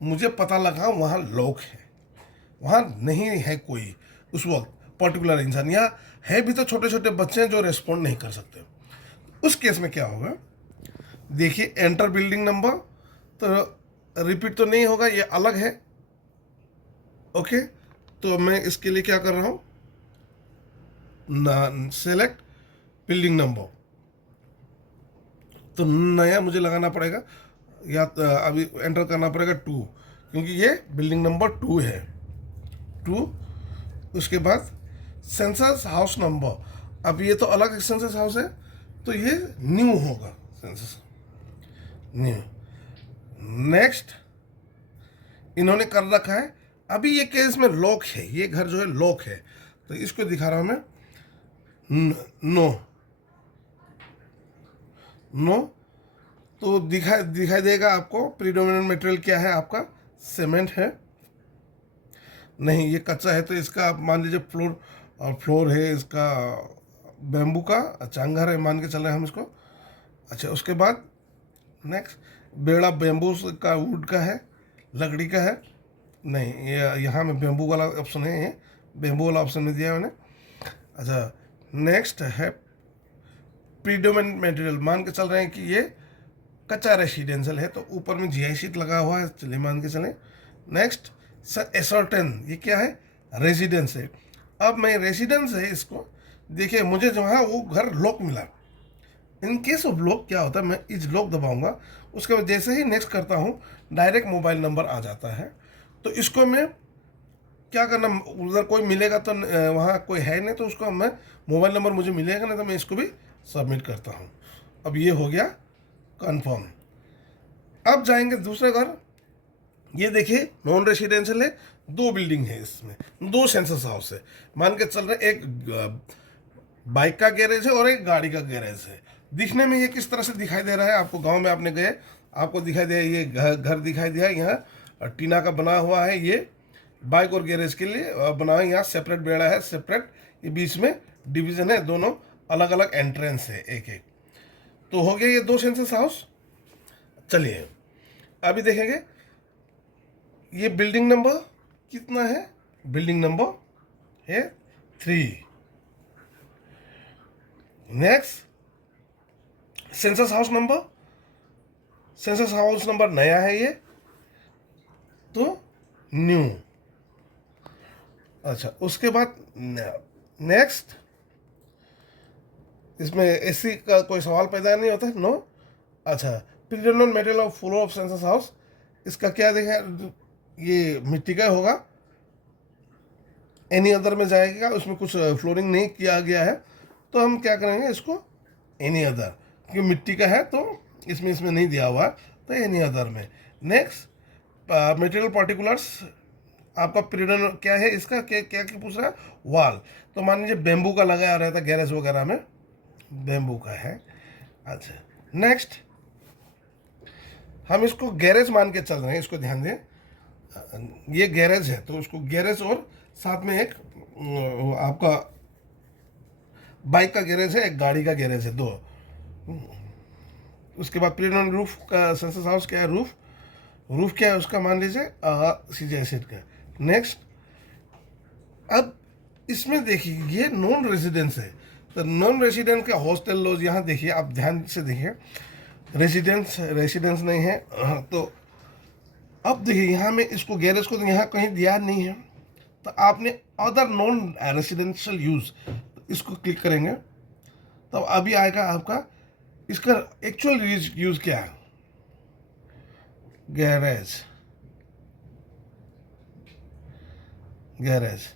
मुझे पता लगा वहाँ लोग हैं, वहाँ नहीं है कोई उस वक्त पर्टिकुलर इंसान, या है भी तो छोटे छोटे बच्चे हैं जो रेस्पॉन्ड नहीं कर सकते। उस केस में क्या होगा, देखिए एंटर बिल्डिंग नंबर, तो रिपीट तो नहीं होगा, ये अलग है। ओके, तो मैं इसके लिए क्या कर रहा हूँ, सेलेक्ट बिल्डिंग नंबर, तो नया मुझे लगाना पड़ेगा, या अभी एंटर करना पड़ेगा 2, क्योंकि ये बिल्डिंग नंबर 2 है, 2। उसके बाद सेंसस हाउस नंबर, अब ये तो अलग सेंसस हाउस है, तो ये न्यू होगा, सेंसस न्यू। नेक्स्ट, इन्होंने कर रखा है, अभी ये केस में लॉक है, ये घर जो है लॉक है, तो इसको दिखा रहा हूँ मैं, नो, तो दिखाई देगा आपको प्रीडोमिनेंट मटेरियल क्या है, आपका सीमेंट है, नहीं ये कच्चा है, तो इसका आप मान लीजिए फ्लोर है इसका बैम्बू का, चांगर है मान के चल रहे हैं हम इसको। अच्छा, उसके बाद नेक्स्ट, बेड़ा बैम्बू का, वुड का है, लकड़ी का है, नहीं ये यहाँ में बैम्बू वाला ऑप्शन है, ये बैम्बू वाला ऑप्शन में दिया है मैंने। अच्छा, नेक्स्ट है प्रीडोमिनेंट मटेरियल, मान के चल रहे हैं कि ये कच्चा रेसिडेंशियल है, तो ऊपर में GI शीट लगा हुआ है, चलिए मान के चलें। नेक्स्ट, एसर्टेन, ये क्या है, रेजिडेंस है। अब मैं रेजिडेंस है इसको, देखिए मुझे जहाँ वो घर लॉक मिला, इन केस ऑफ लॉक क्या होता है, मैं इस लॉक दबाऊंगा, उसके बाद जैसे ही नेक्स्ट करता हूँ डायरेक्ट मोबाइल नंबर आ जाता है, तो इसको मैं क्या करना, उधर कोई मिलेगा तो वहाँ कोई है नहीं, तो उसको मैं मोबाइल नंबर मुझे मिलेगा नहीं तो मैं इसको भी सबमिट करता हूँ। अब ये हो गया कंफर्म। अब जाएंगे दूसरे घर। ये देखिए नॉन रेसिडेंशियल है, 2 बिल्डिंग है, इसमें 2 सेंसस हाउस है। मान के चल रहे एक बाइक का गैरेज है और एक गाड़ी का गैरेज है। दिखने में ये किस तरह से दिखाई दे रहा है आपको, गांव में आपने गए आपको दिखाई दिया, ये घर दिखाई दिया, यहाँ टीना का बना हुआ है, ये बाइक और गैरेज के लिए बना है। यहाँ सेपरेट बेड़ा है, सेपरेट, ये बीच में डिवीजन है, दोनों अलग अलग एंट्रेंस है एक एक। तो हो गया ये 2 सेंसस हाउस। चलिए अभी देखेंगे ये बिल्डिंग नंबर कितना है। बिल्डिंग नंबर है 3। Next census house number, census house number नया है ये, तो न्यू। अच्छा उसके बाद नेक्स्ट, इसमें एसी का कोई सवाल पैदा नहीं होता, नो। अच्छा predominant material of floor of census house, इसका क्या देखें, ये मिट्टी का होगा, एनी अदर में जाएगा, उसमें कुछ फ्लोरिंग नहीं किया गया है, तो हम क्या करेंगे इसको एनी अदर, क्योंकि मिट्टी का है तो इसमें नहीं दिया हुआ, तो एनी अदर में। नेक्स्ट मटेरियल पार्टिकुलर्स, आपका पीरियड क्या है इसका, क्या क्या क्या पूछ रहा है, वॉल, तो मान लीजिए बेम्बू का लगाया रहता है गैरेज वगैरह में, बेम्बू का है। अच्छा नेक्स्ट हम इसको गैरेज मान के चल रहे हैं, इसको ध्यान दें, ये गैरेज है तो उसको गैरेज और साथ में एक आपका बाइक का गैरेज है, एक गाड़ी का गैरेज है, 2। उसके बाद प्रीडोमिनेंट रूफ का सेंसस हाउस क्या है, रूफ, रूफ क्या है उसका मान लीजिए सीजे एसिड का। नेक्स्ट अब इसमें देखिए ये नॉन रेजिडेंस है, तो नॉन रेजिडेंस का हॉस्टल लॉज, यहाँ देखिए आप ध्यान से देखिए, रेसिडेंस नहीं है, तो अब देखिए यहाँ में इसको गैरेज को तो यहाँ कहीं दिया नहीं है, तो आपने अदर नॉन रेसिडेंशियल यूज, इसको क्लिक करेंगे तो अभी आएगा आपका इसका एक्चुअल यूज क्या है, गैरेज, गैरेज,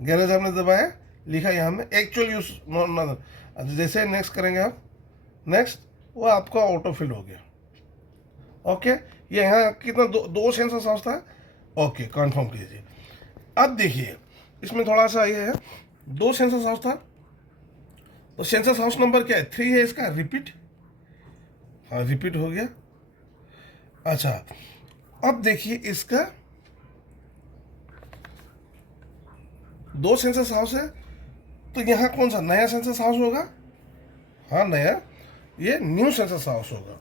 गैरेज हमने दबाया, लिखा यहाँ में एक्चुअल यूज नॉन। अच्छा जैसे नेक्स्ट करेंगे आप, नेक्स्ट वो आपका ऑटो फिल हो गया। ओके ये यहाँ कितना, 2 सेंसस हाउस था, ओके कंफर्म कीजिए। अब देखिए इसमें थोड़ा सा ये है, 2 सेंसस हाउस था, तो सेंसस हाउस नंबर क्या है, 3 है इसका, रिपीट, हाँ रिपीट हो गया। अच्छा अब देखिए इसका 2 सेंसस हाउस है, तो यहाँ कौन सा नया सेंसस हाउस होगा, हाँ नया, ये न्यू सेंसस हाउस होगा,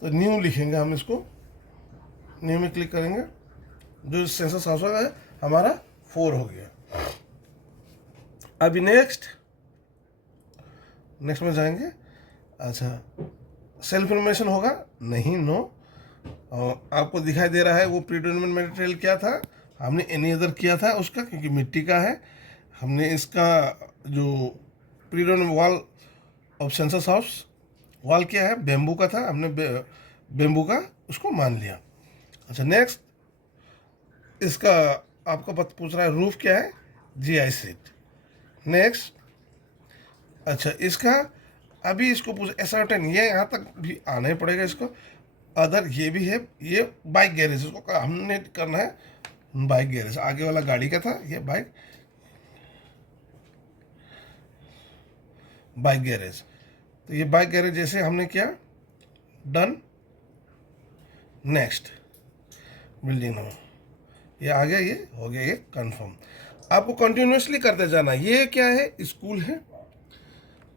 तो न्यू लिखेंगे हम इसको, न्यू में क्लिक करेंगे, जो सेंसस हाउस है हमारा 4 हो गया। अभी नेक्स्ट में जाएंगे। अच्छा सेल्फ इन्फॉर्मेशन होगा नहीं, नो। और आपको दिखाई दे रहा है वो प्रीडोमिनेंट मटेरियल क्या था, हमने एनी अदर किया था उसका, क्योंकि मिट्टी का है। हमने इसका जो predominant wall of census house, wall क्या है, बेम्बू का था, हमने बेम्बू का उसको मान लिया। अच्छा नेक्स्ट इसका आपको पूछ रहा है रूफ क्या है, जीआई सीट। नेक्स्ट अच्छा इसका अभी इसको पूछ एसर्टेन, ये यहाँ तक भी आना ही पड़ेगा इसको, अदर ये भी है, ये बाइक गैरेज, इसको हमने करना है बाइक गैरेज, आगे वाला गाड़ी का था, ये बाइक गैरेज, तो ये बाइक गैरेज जैसे हमने किया, डन। नेक्स्ट बिल्डिंग हो, ये आ गया, ये हो गया, ये कंफर्म। आपको कंटिन्यूसली करते जाना। ये क्या है, स्कूल है,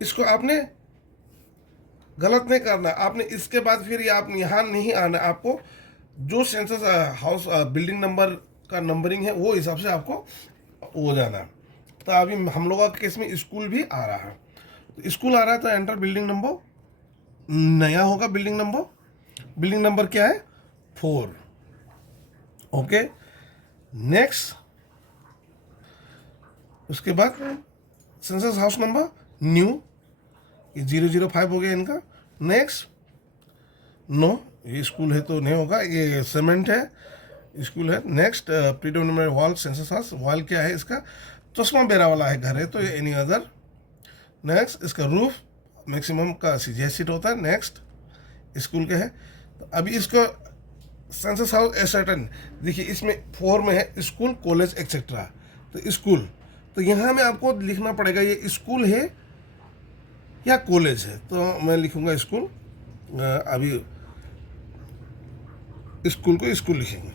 इसको आपने गलत नहीं करना, आपने इसके बाद फिर ये आप यहाँ नहीं आना, आपको जो सेंसस हाउस बिल्डिंग नंबर का नंबरिंग है वो हिसाब से आपको हो जाना। तो अभी हम लोगों के केस में स्कूल भी आ रहा है, तो स्कूल आ रहा है तो एंटर बिल्डिंग नंबर, नया होगा बिल्डिंग नंबर क्या है, 4। ओके नेक्स्ट उसके बाद सेंसस हाउस नंबर न्यू, ये 005 हो गया इनका। नेक्स्ट नो, ये स्कूल है तो नहीं होगा, ये सीमेंट है, स्कूल है। Next predominant wall census house, wall क्या है इसका, चश्मा बेरा वाला है घर है, तो ये एनी अदर। नेक्स्ट इसका रूफ मैक्सिमम का सीजीआई सीट होता है। नेक्स्ट स्कूल के है। तो अभी इसको सेंसस हाउस एसर्टन, देखिए इसमें 4 में है स्कूल कॉलेज एक्सेट्रा, तो स्कूल, तो यहाँ में आपको लिखना पड़ेगा ये स्कूल है या कॉलेज है, तो मैं लिखूँगा स्कूल। अभी स्कूल को स्कूल लिखेंगे,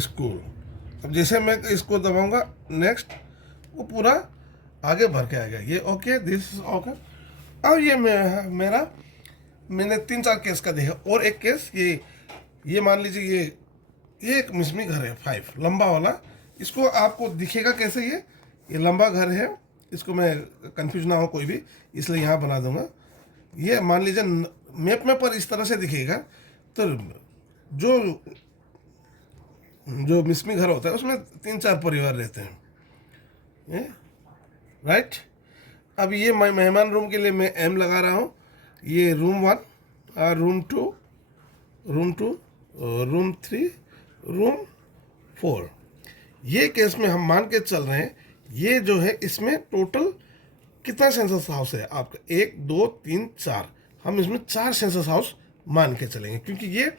स्कूल। अब जैसे मैं इसको दबाऊंगा नेक्स्ट, वो पूरा आगे भर के आएगा। ये ओके, दिस ओके। अब ये मेरा मैंने 3-4 केस का देखा, और एक केस ये मान लीजिए ये एक मिसमी घर है 5 लंबा वाला। इसको आपको दिखेगा कैसे, ये लंबा घर है, इसको मैं कंफ्यूज ना हो कोई भी, इसलिए यहाँ बना दूंगा। ये मान लीजिए मैप में पर इस तरह से दिखेगा, तो जो मिसमी घर होता है उसमें 3-4 परिवार रहते हैं, राइट। अब ये मेहमान रूम के लिए मैं एम लगा रहा हूँ। ये रूम 1, रूम 2, रूम 3, रूम 4। ये केस में हम मान के चल रहे हैं, ये जो है इसमें टोटल कितना सेंसस हाउस है आपका, 1 2 3 4, हम इसमें 4 सेंसस हाउस मान के चलेंगे, क्योंकि ये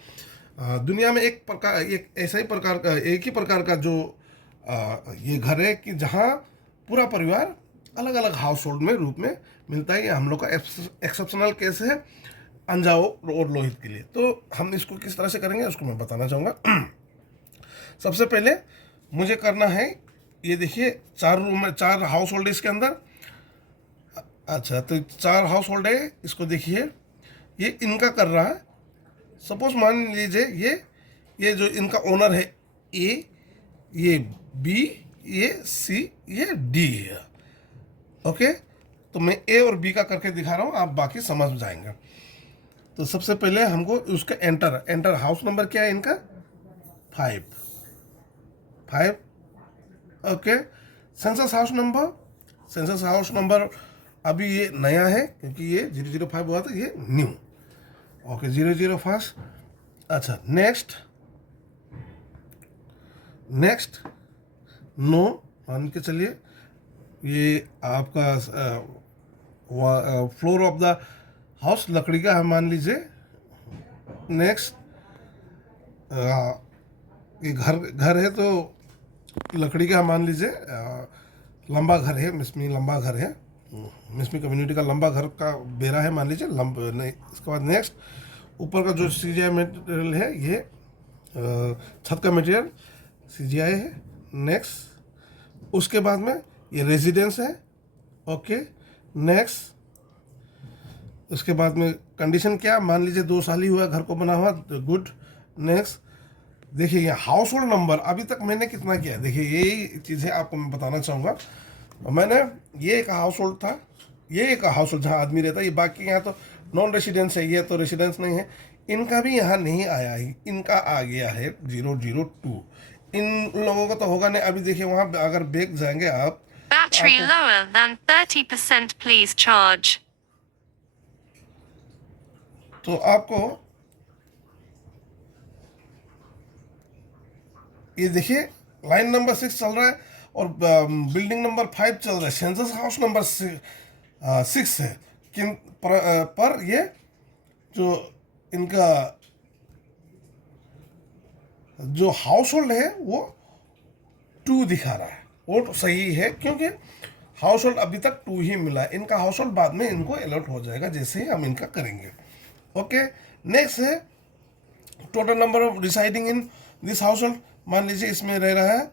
दुनिया में एक ऐसा ही प्रकार का, एक ही प्रकार का जो ये घर है कि जहाँ पूरा परिवार अलग अलग हाउस होल्ड में रूप में मिलता है। ये हम लोग का एक्सेप्शनल केस है अंजाओ और लोहित के लिए। तो हम इसको किस तरह से करेंगे उसको मैं बताना चाहूँगा। सबसे पहले मुझे करना है, ये देखिए 4 रूम है, 4 हाउस होल्ड इसके अंदर। अच्छा, तो 4 हाउस होल्ड है, इसको देखिए ये इनका कर रहा है। सपोज मान लीजिए ये जो इनका ओनर है ए, ये बी, ये सी, ये डी है। ओके, तो मैं ए और बी का करके दिखा रहा हूँ, आप बाकी समझ जाएंगे। तो सबसे पहले हमको उसका एंटर हाउस नंबर क्या है इनका 5। ओके, सेंसस हाउस नंबर अभी ये नया है क्योंकि ये 005 हुआ था, ये न्यू। ओके, 005। अच्छा, नेक्स्ट नो मान के चलिए, ये आपका फ्लोर ऑफ द हाउस लकड़ी का है मान लीजिए। नेक्स्ट ये घर है तो लकड़ी का मान लीजिए, लंबा घर है, मिसमी लंबा घर है, मिसमी कम्युनिटी का लंबा घर का बेरा है मान लीजिए नहीं। इसके बाद नेक्स्ट ऊपर का जो सीजीआई मटेरियल है, ये छत का मटेरियल सीजीआई है। नेक्स्ट उसके बाद में ये रेजिडेंस है। ओके, नेक्स्ट उसके बाद में कंडीशन क्या, मान लीजिए 2 साल ही हुआ घर को बना हुआ, गुड। नेक्स्ट देखिए ये हाउस होल्ड नंबर अभी तक मैंने कितना किया, देखिए यही चीज़ें आपको मैं बताना चाहूँगा। मैंने ये एक हाउस होल्ड था, ये एक हाउस होल्ड जहाँ आदमी रहता है, ये बाकी यहाँ तो नॉन रेसिडेंस है, ये तो रेसिडेंस नहीं है। इनका भी यहाँ नहीं आया है, इनका आ गया है 002। इन लोगों का तो होगा नहीं। अभी देखिए वहाँ अगर बैक जाएंगे आप, Battery lower than 30%, please charge. तो आपको ये देखिए लाइन नंबर 6 चल रहा है और बिल्डिंग नंबर 5 चल रहा है, सेंसस हाउस नंबर 6 है। पर ये जो इनका जो हाउस होल्ड है वो 2 दिखा रहा है। वो तो सही है क्योंकि हाउस होल्ड अभी तक 2 ही मिला है। इनका हाउस होल्ड बाद में इनको अलर्ट हो जाएगा जैसे ही हम इनका करेंगे। ओके, नेक्स्ट है total number of residing in this house hold. मान लीजिए इसमें रह रहा है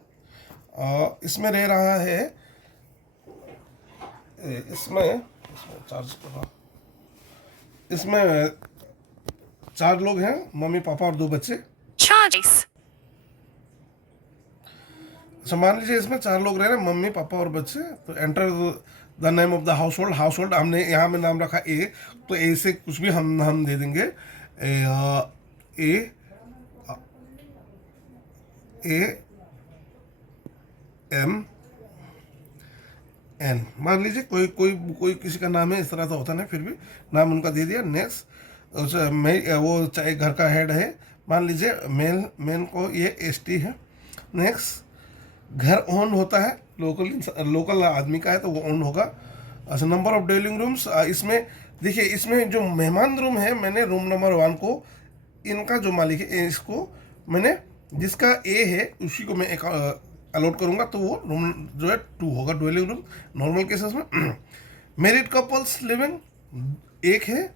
इसमें 4 लोग हैं, मम्मी पापा और 2 बच्चे। Charge. अच्छा, मान लीजिए इसमें 4 लोग रह रहे हैं, मम्मी पापा और बच्चे। तो enter the name of the house hold हमने यहाँ में नाम रखा ए, तो ए से कुछ भी हम दे देंगे, AMN। मान लीजिए कोई किसी का नाम है, इस तरह तो होता नहीं, फिर भी नाम उनका दे दिया। नेक्स्ट वो चाहे घर का हेड है, मान लीजिए मेन को ये ST है। नेक्स्ट घर ऑन होता है, लोकल आदमी का है तो वो ऑन होगा। अच्छा, नंबर ऑफ ड्वेलिंग रूम्स, इसमें देखिए इसमें जो मेहमान रूम है, मैंने रूम नंबर 1 को, इनका जो मालिक है इसको मैंने, जिसका A है उसी को मैं एक अलॉट करूँगा, तो वो रूम जो है 2 होगा ड्वेलिंग रूम नॉर्मल केसेस में। मैरिड कपल्स लिविंग एक है,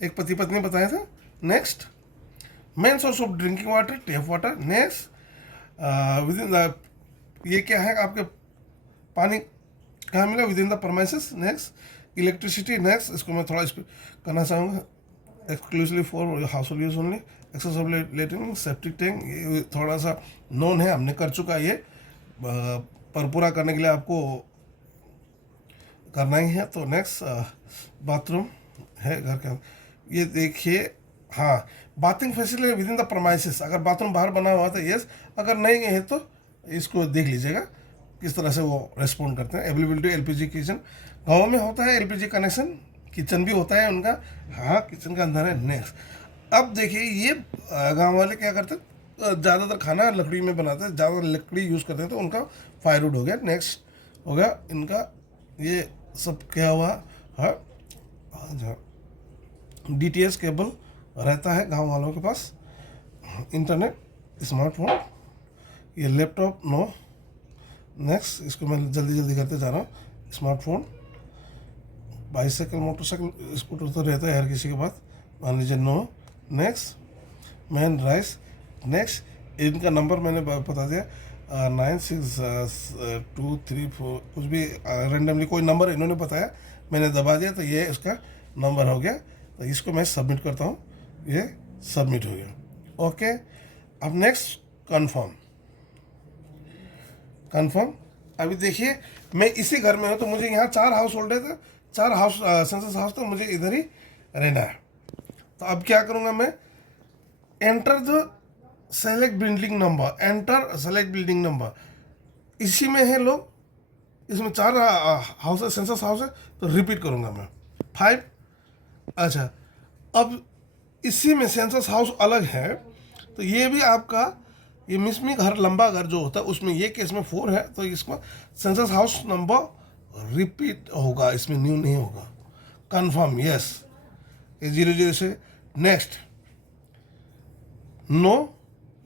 एक पति पत्नी बताया था। Next main source of drinking water, tap water. Next within the, ये क्या है आपके पानी कहाँ मिला, within the premises. Next electricity. Next इसको मैं थोड़ा करना चाहूँगा, exclusively for household use only. Accessibility, septic tank, ये थोड़ा सा नोन है, हमने कर चुका है ये, पर पूरा करने के लिए आपको करना ही है। तो नेक्स्ट बाथरूम है घर के, ये देखिए, हाँ bathing facility with in the premises, अगर बाथरूम बाहर बना हुआ तो यस, अगर नहीं है तो इसको देख लीजिएगा किस तरह से वो रेस्पॉन्ड करते हैं। अवेलेबिलिटी LPG किचन, गाँव में होता है LPG कनेक्शन, किचन भी होता है उनका, हाँ किचन का अंदर है। नेक्स्ट अब देखिए ये गाँव वाले क्या करते हैं, ज़्यादातर खाना लकड़ी में बनाते हैं, ज़्यादा लकड़ी यूज़ करते हैं, तो उनका फायरवुड हो गया। नेक्स्ट हो गया इनका ये सब क्या हुआ है, DTH केबल रहता है गांव वालों के पास। इंटरनेट, स्मार्टफोन, ये लैपटॉप नो। नेक्स्ट इसको मैं जल्दी जल्दी करते जा रहा हूँ। स्मार्टफोन, बाइसाइकिल, मोटरसाइकिल, स्कूटर तो रहता है हर किसी के पास, मान लीजिए no. Next man rice. Next इनका नंबर मैंने बता दिया, 9624 कुछ भी रेंडमली कोई नंबर इन्होंने बताया, मैंने दबा दिया तो ये इसका नंबर हो गया। तो इसको मैं सबमिट करता हूँ, ये सबमिट हो गया। ओके, अब नेक्स्ट कंफर्म। अभी देखिए मैं इसी घर में हूँ, तो मुझे यहाँ 4 हाउस होल्ड है, तो 4 हाउस सेंसस हाउस, तो मुझे इधर ही रहना है। तो अब क्या करूँगा मैं, enter the select building number, enter select building number, इसी में है लोग, इसमें 4 हाउस है, सेंसस हाउस है, तो रिपीट करूँगा मैं 5। अच्छा, अब इसी में सेंसस हाउस अलग है, तो ये भी आपका ये मिसमी घर, लंबा घर जो होता है उसमें ये केस में 4 है, तो इसका सेंसस हाउस नंबर रिपीट होगा, इसमें न्यू नहीं होगा। कंफर्म, यस, ये 00 से। नेक्स्ट नो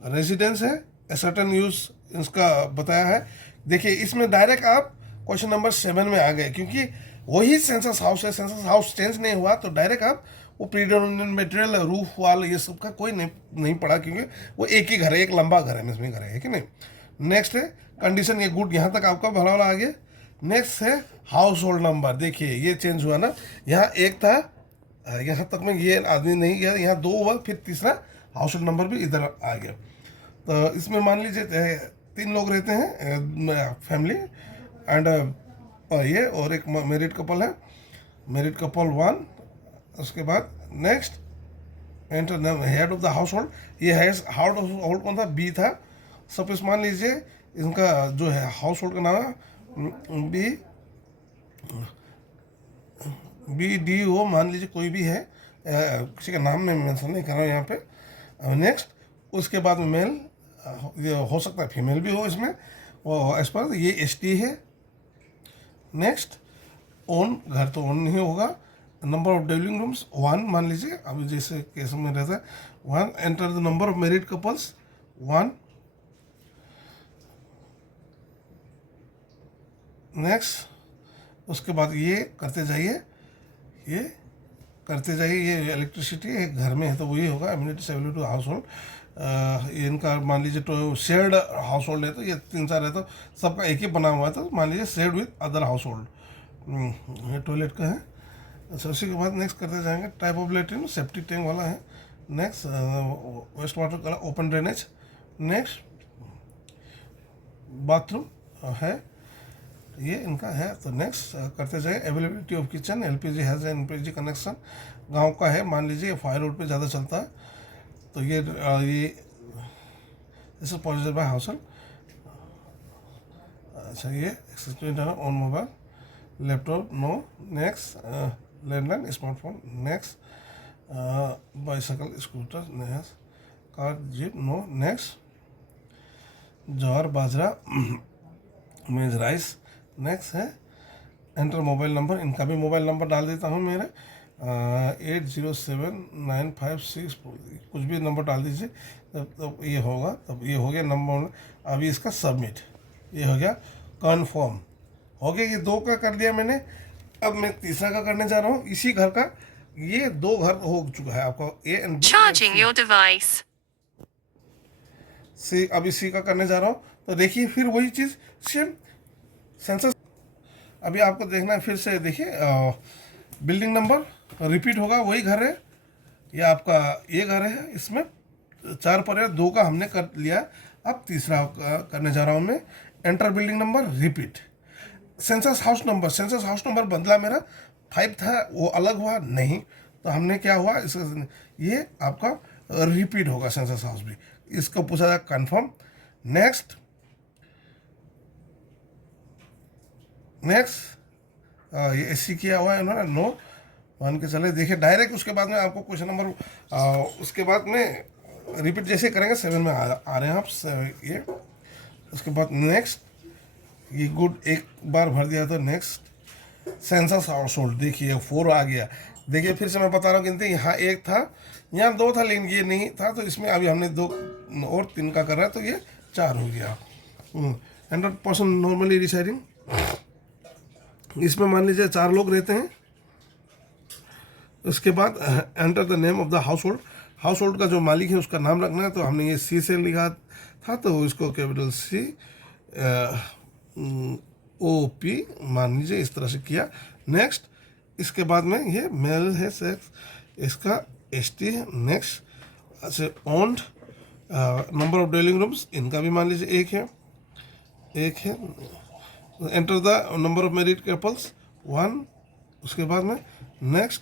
रेजिडेंस है, सर्टेन यूज इसका बताया है। देखिए इसमें डायरेक्ट आप क्वेश्चन नंबर 7 में आ गए, क्योंकि वही सेंसस हाउस है, सेंसस हाउस चेंज नहीं हुआ, तो डायरेक्ट आप वो प्रीडोमिनेंट मटेरियल, रूफ वाल, ये सब का कोई नहीं पड़ा, क्योंकि वो एक ही घर है, एक लंबा घर है, इसमें घर है कि नहीं। नेक्स्ट है कंडीशन, ये गुड, यहाँ तक आपका भला वाला आ गया। नेक्स्ट है हाउस होल्ड नंबर, देखिए ये चेंज हुआ ना, यहाँ एक था, यहाँ तक में ये आदमी नहीं गया, यहाँ 2 हुआ, फिर तीसरा हाउस होल्ड नंबर भी इधर आ गया। तो इसमें मान लीजिए 3 लोग रहते हैं फैमिली, एंड ये और एक मैरिड कपल है, मैरिड कपल 1। उसके बाद next enter head of the house hold, ये है हाउस होल्ड कौन था, B था। सपोज मान लीजिए इनका जो है हाउस होल्ड का नाम है BDO, मान लीजिए कोई भी है, किसी का नाम मैं मेंशन नहीं कर रहा हूँ यहाँ पे। नेक्स्ट उसके बाद मेल, ये हो सकता है फीमेल भी हो इसमें, और एज पर ये ST है। नेक्स्ट ओन, घर तो ओन नहीं होगा। नंबर ऑफ ड्वेलिंग रूम्स 1 मान लीजिए, अभी जैसे केस में रहता है 1। Enter the number of married couples 1। Next उसके बाद ये करते जाइए, ये करते जाइए, ये इलेक्ट्रिसिटी एक घर में है तो वही होगा। एम्यूनिटी सेविलिटी टू हाउस होल्ड, इनका मान लीजिए तो शेयर्ड हाउस होल्ड है, तो ये 3-4 है, तो सबका एक ही बना हुआ है, तो मान लीजिए shared with other house hold. ये टॉयलेट का है। अच्छा, उसी के बाद नेक्स्ट करते जाएंगे, type of latrine septic tank वाला है। नेक्स्ट वेस्ट वाटर का ओपन ड्रेनेज। नेक्स्ट बाथरूम है, ये इनका है। तो नेक्स्ट करते जाए, availability of kitchen, LPG has LPG connection, गांव का है, मान लीजिए फायर पे ज़्यादा चलता है, तो ये इस पॉजिटिव बाय हाउस। अच्छा, ये access on mobile, laptop no. Next landline, smartphone. Next bicycle, scooter. Next car jeep no. Next, jowar bajra maize rice. Next है एंटर मोबाइल नंबर, इनका भी मोबाइल नंबर डाल देता हूँ मेरे 807956, कुछ भी नंबर डाल दीजिए तब ये होगा। तब ये हो गया नंबर। अभी इसका सबमिट, ये हो गया कन्फर्म। हो गया, ये 2 का कर दिया मैंने। अब मैं तीसरा का करने जा रहा हूँ इसी घर का। ये 2 घर हो चुका है आपका, A and B. Charging your device. C, अभी सी का करने जा रहा हूँ। तो देखिए फिर वही चीज़ सेम सेंसर। अभी आपको देखना है, फिर से देखिए बिल्डिंग नंबर रिपीट होगा, वही घर है। ये आपका ये घर है, इसमें 4 पर है, 2 का हमने कर लिया। अब तीसरा करने जा रहा हूँ मैं। Enter building number repeat. Census house number, census house number बदला मेरा 5 था, वो अलग हुआ नहीं। तो हमने क्या हुआ, इसका ये आपका रिपीट होगा सेंसस हाउस भी। इसको पूछा जाए कन्फर्म। नेक्स्ट, नेक्स्ट ये एससी किया हुआ है इन्होंने, नो मान के चले। देखिए डायरेक्ट उसके बाद में आपको क्वेश्चन नंबर उसके बाद में रिपीट जैसे करेंगे 7 में आ रहे हैं आप ये। उसके बाद नेक्स्ट, ये गुड एक बार भर दिया तो नेक्स्ट। सेंसस हाउस होल्ड, देखिए 4 आ गया। देखिए फिर से मैं बता रहा हूँ गिनती, यहाँ 1 था, यहाँ 2 था, लेकिन ये नहीं था। तो इसमें अभी हमने 2 और 3 का कर रहा है, तो ये 4 हो गया। 100% नॉर्मली रिसाइडिंग। इसमें मान लीजिए 4 लोग रहते हैं। उसके बाद enter the name of the house hold. House hold का जो मालिक है उसका नाम रखना है। तो हमने ये सी से लिखा था, तो इसको कैपिटल सी ओ पी मान लीजिए, इस तरह से किया। नेक्स्ट, इसके बाद में ये मेल है सेक्स, इसका एस टी है। नेक्स्ट, अच्छा ओन्ड नंबर ऑफ डेलिंग रूम्स, इनका भी मान लीजिए 1 है, 1 है। Enter the number of married couples 1। उसके बाद में नेक्स्ट,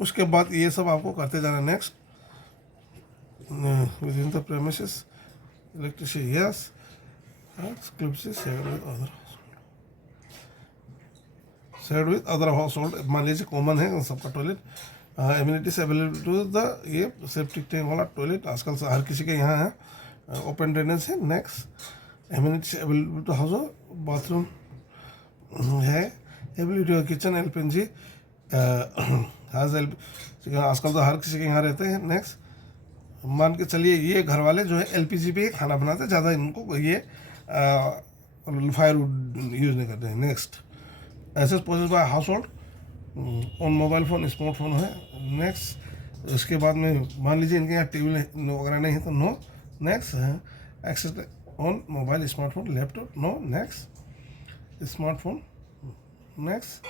उसके बाद ये सब आपको करते जाना। Next, within the premises electricity yes, shared with other household, मान लीजिए कॉमन है सबका toilet. Amenities available to the, ये सेप्टिक टैंक वाला टॉयलेट आजकल से हर किसी के यहाँ है, ओपन ड्रेनेज है। Next, amenities available to house, bathroom है, एबिलिटी किचन एलपीजी आजकल तो हर किसी के यहाँ रहते हैं। नेक्स्ट, मान के चलिए ये घर वाले जो है एलपीजी पे खाना बनाते हैं, ज़्यादा इनको ये फायर यूज़ नहीं करते हैं। Next, access possess by household on mobile phone smartphone है। नेक्स्ट, उसके बाद में मान लीजिए इनके यहाँ टीवी वगैरह नहीं है तो नो। नेक्स्ट है access on mobile smartphone laptop, no. Next, smartphone. Next,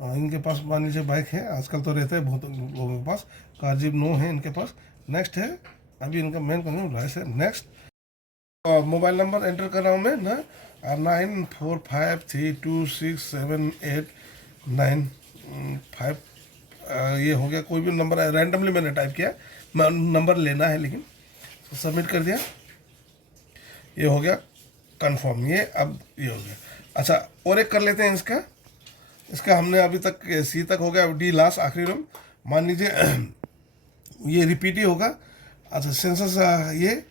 इनके पास मान लीजिए बाइक है, आजकल तो रहते हैं बहुत लोगों के पास। कारजीब नो है इनके पास। नेक्स्ट है, अभी इनका मेन कंज्यूम राइस है। नेक्स्ट, मोबाइल नंबर एंटर कर रहा हूँ मैं ना, 9453267895। ये हो गया, कोई भी नंबर रैंडमली मैंने टाइप किया, नंबर लेना है लेकिन। सबमिट कर दिया, ये हो गया कंफर्म। ये अब ये हो गया। अच्छा, और एक कर लेते हैं इसका। इसका हमने अभी तक सी तक हो गया, डी लास्ट आखिरी रूम। मान लीजिए ये रिपीट ही होगा। अच्छा, सेंसस ये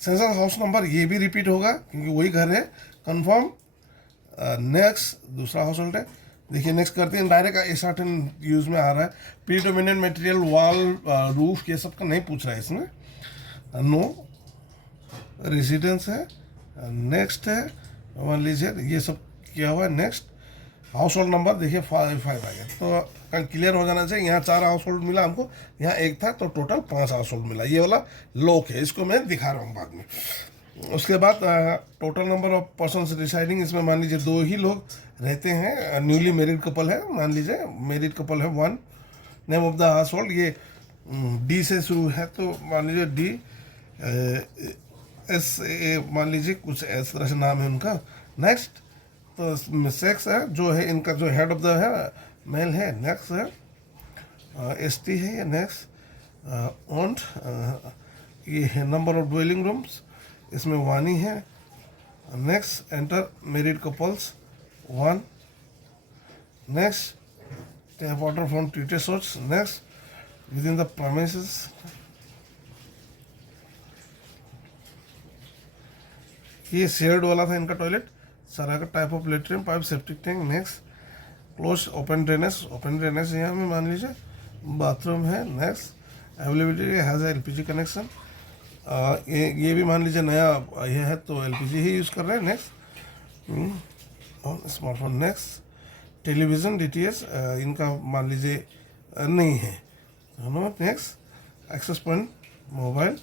सेंसस हाउस नंबर ये भी रिपीट होगा क्योंकि वही घर है। कंफर्म। नेक्स्ट, दूसरा हाउस होल्ड है। देखिए नेक्स्ट करते हैं, डायरेक्ट A13 यूज़ में आ रहा है। प्रीडोमिनेंट मटेरियल वॉल रूफ ये सब का नहीं पूछ रहा है इसमें। नो, रेजिडेंस है। नेक्स्ट है, मान लीजिए ये सब किया हुआ है। नेक्स्ट, हाउस होल्ड नंबर देखिए 5 आ गया, तो क्लियर हो जाना चाहिए। यहाँ 4 हाउस होल्ड मिला हमको, यहाँ 1 था, तो टोटल 5 हाउस होल्ड मिला। ये वाला लॉक है, इसको मैं दिखा रहा हूँ बाद में। उसके बाद total number of person residing, इसमें मान लीजिए 2 ही लोग रहते हैं। न्यूली मैरिड कपल है, मान लीजिए मैरिड कपल है 1। Name of the house hold ये डी से शुरू है, तो मान लीजिए डी एस ए, मान लीजिए कुछ इस तरह से नाम है उनका। नेक्स्ट, तो सेक्स है जो है इनका, जो हेड ऑफ द है मेल है। नेक्स्ट है एस टी है। नेक्स्ट, ओन्ड ये है नंबर ऑफ ड्वेलिंग रूम्स, इसमें 1 ही है। Next, enter married couples 1। Next, tap water from treated source. Next, within the premises ये शेयर्ड वाला था इनका टॉयलेट। सारा का type of latrine pipe septic tank. Next close open drainage यहाँ में मान लीजिए बाथरूम है। Next availability has LPG connection. ये भी मान लीजिए नया ये है तो LPG ही यूज़ कर रहे हैं। Next smartphone. Next television DTH इनका मान लीजिए नहीं है। नेक्स्ट एक्सेस पॉइंट मोबाइल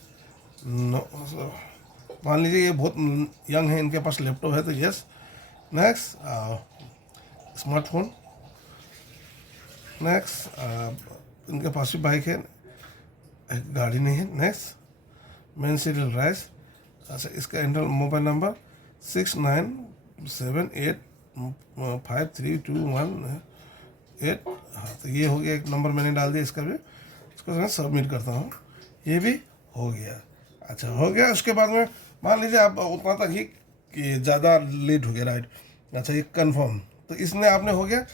मान लीजिए ये बहुत यंग है, इनके पास लैपटॉप है तो यस। Next smartphone. नेक्स्ट इनके पास भी बाइक है, गाड़ी नहीं है। Next main serial rice. अच्छा इसका इंटर मोबाइल नंबर 69785321 हाँ तो ये हो गया, एक नंबर मैंने डाल दिया इसका भी। इसको मैं सबमिट करता हूँ, ये भी हो गया। अच्छा हो गया। उसके बाद में मान लीजिए आप उतना तक ही कि ज़्यादा लेट हो गया राइट। अच्छा ये कन्फर्म तो इसमें आपने हो गया,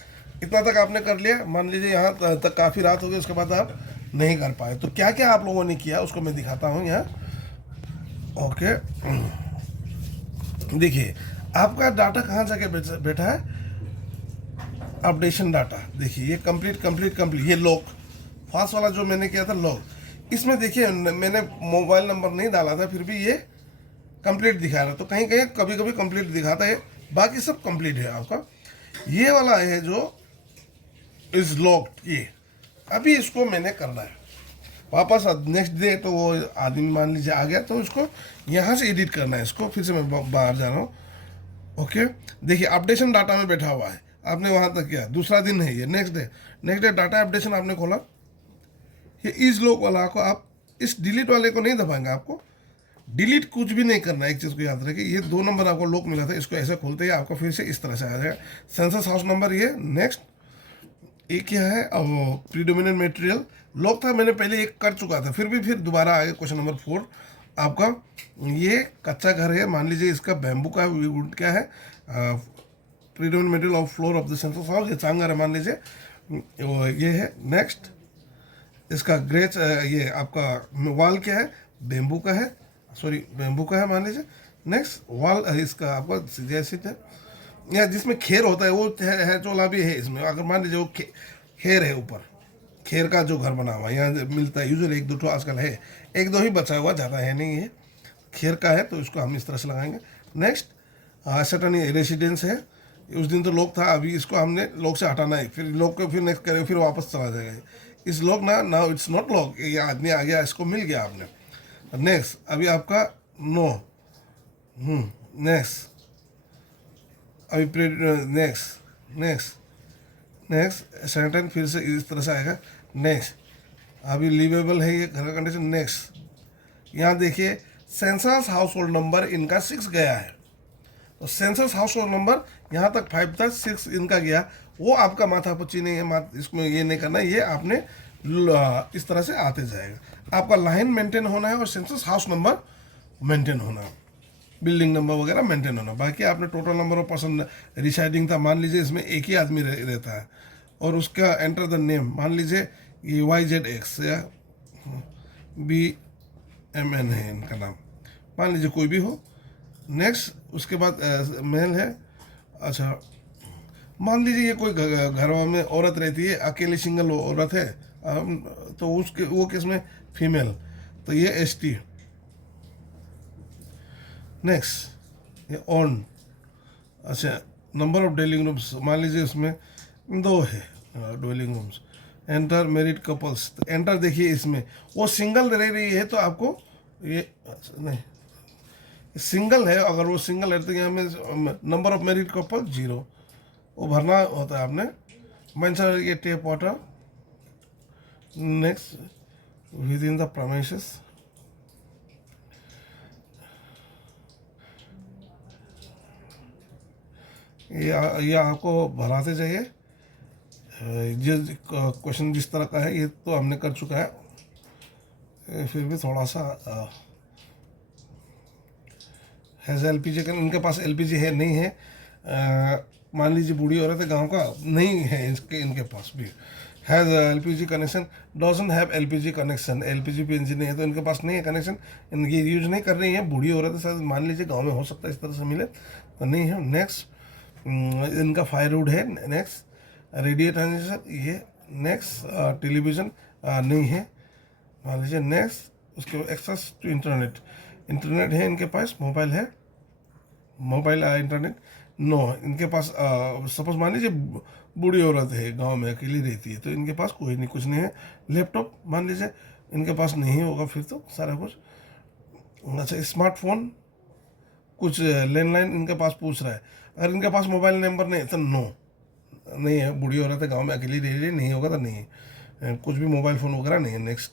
इतना तक आपने कर लिया। मान लीजिए यहाँ तक काफ़ी रात हो गई, उसके बाद आप नहीं कर पाए तो क्या क्या आप लोगों ने किया उसको मैं दिखाता हूँ यहाँ। ओके देखिए आपका डाटा कहाँ जाके बैठा है, अपडेशन डाटा। देखिए ये कंप्लीट ये लॉक फास्ट वाला जो मैंने किया था लॉक, इसमें देखिए मैंने मोबाइल नंबर नहीं डाला था फिर भी ये कंप्लीट दिखा रहा। तो कहीं कहीं कभी कभी कंप्लीट दिखाता है, बाकी सब कंप्लीट है आपका। ये वाला है जो इज लॉक्ड, ये अभी इसको मैंने करना है वापस नेक्स्ट डे। तो वो आदमी मान लीजिए आ गया तो इसको यहाँ से एडिट करना है। इसको फिर से मैं बाहर जा रहा हूँ। ओके देखिए अपडेशन डाटा में बैठा हुआ है, आपने वहाँ तक किया, दूसरा दिन है ये। नेक्स्ट डे डाटा अपडेशन आपने खोला, ये इज लॉक वाला को आप इस डिलीट वाले को नहीं दबाएंगे, आपको डिलीट कुछ भी नहीं करना है। एक चीज़ को याद रखिए, ये 2 नंबर आपको लॉक मिला था, इसको ऐसे खोलते ही आपको फिर से इस तरह से आ जाएगा सेंसस हाउस नंबर ये। नेक्स्ट ये क्या है, प्रीडोमिनेंट मटेरियल लॉक था, मैंने पहले एक कर चुका था फिर दोबारा आ गया क्वेश्चन नंबर 4 आपका। ये कच्चा घर है, मान लीजिए इसका बैम्बू का वुड क्या है, predominant material of floor of the census house, ये चांगर है मान लीजिए ये है। नेक्स्ट इसका ग्रेच ये आपका वॉल क्या है, बैम्बू का है, बैम्बू का है मान लीजिए। नेक्स्ट वॉल इसका आपका जैसे या जिसमें खेर होता है वो है चोला भी है इसमें। अगर मान लीजिए वो खेर है ऊपर, खेर का जो घर बना हुआ है यहाँ मिलता है यूजुअली, 1-2 ठो आजकल है, 1-2 ही बचा हुआ, ज़्यादा है नहीं है, खेर का है तो इसको हम इस तरह से लगाएंगे। नेक्स्ट सटन रेसिडेंस है, उस दिन तो लोग था, अभी इसको हमने लोग से हटाना है, फिर लोग को फिर नेक्स्ट करेंगे फिर वापस चला जाएगा। इस लोग ना नाउ इट्स नॉट लॉक, ये आदमी आ गया इसको मिल गया आपने। नेक्स्ट अभी आपका नो नेक्स्ट अभी नेक्स्ट सेंटेंस फिर से इस तरह से आएगा। नेक्स्ट अभी लिवेबल है ये घर का कंडीशन। नेक्स्ट यहाँ देखिए सेंसस हाउस होल्ड नंबर इनका 6 गया है, तो सेंसस हाउस होल्ड नंबर यहाँ तक 5 था, 6 इनका गया, वो आपका माथा पच्ची नहीं है, इसमें ये नहीं करना, ये आपने इस तरह से आते जाएगा। आपका लाइन मेंटेन होना है और सेंसस हाउस नंबर मेंटेन होना, बिल्डिंग नंबर वगैरह मेंटेन होना। बाकी आपने total number of person residing था, मान लीजिए इसमें एक ही आदमी रहता है और उसका एंटर द नेम मान लीजिए ये YZX या BMN है इनका नाम, मान लीजिए कोई भी हो। नेक्स्ट उसके बाद मेल है। अच्छा मान लीजिए ये कोई घर में औरत रहती है, अकेली सिंगल औरत है, तो उसके वो किसमें फीमेल, तो ये ST। नेक्स्ट ये ऑन। अच्छा नंबर ऑफ डेलिंग रूम्स मान लीजिए इसमें 2 है dwelling rooms. Enter married couples, तो एंटर देखिए इसमें वो सिंगल रह रही है तो आपको ये नहीं सिंगल है, अगर वो सिंगल है तो यहाँ में नंबर ऑफ मैरिड कपल 0 वो भरना होता है आपने। मेंशन ये tape water. Next within the promises, ये आपको भराते जाइए। जिस क्वेश्चन जिस तरह का है ये तो हमने कर चुका है, फिर भी थोड़ा सा हैज़ LPG का, इनके पास LPG है नहीं है, मान लीजिए बूढ़ी औरत है गांव का, नहीं है इनके पास भी has LPG connection, doesn't have LPG connection, LPG PNG नहीं है तो इनके पास नहीं है कनेक्शन, ये यूज नहीं कर रही है, बूढ़ी औरत है, शायद मान लीजिए गांव में हो सकता है इस तरह से मिले तो नहीं है। नेक्स्ट, इनका फायरवुड है। नेक्स्ट, रेडियो ट्रांजिस्टर ये। नेक्स्ट, टेलीविज़न नहीं है मान लीजिए। नेक्स्ट, उसके बाद एक्सेस टू इंटरनेट, इंटरनेट है इनके पास, मोबाइल है, मोबाइल इंटरनेट नो इनके पास। सपोज मान लीजिए बूढ़ी औरत है, गांव में अकेली रहती है, तो इनके पास कोई नहीं, कुछ नहीं है। लैपटॉप मान लीजिए इनके पास नहीं होगा फिर तो सारा कुछ। अच्छा, स्मार्टफोन, कुछ लैंडलाइन इनके पास पूछ रहा है, अगर इनके पास मोबाइल नंबर नहीं है तो नो, नहीं है, बूढ़ी औरत है, गाँव में अकेली रह रही है, नहीं होगा तो नहीं है, कुछ भी मोबाइल फ़ोन वगैरह नहीं है। Next,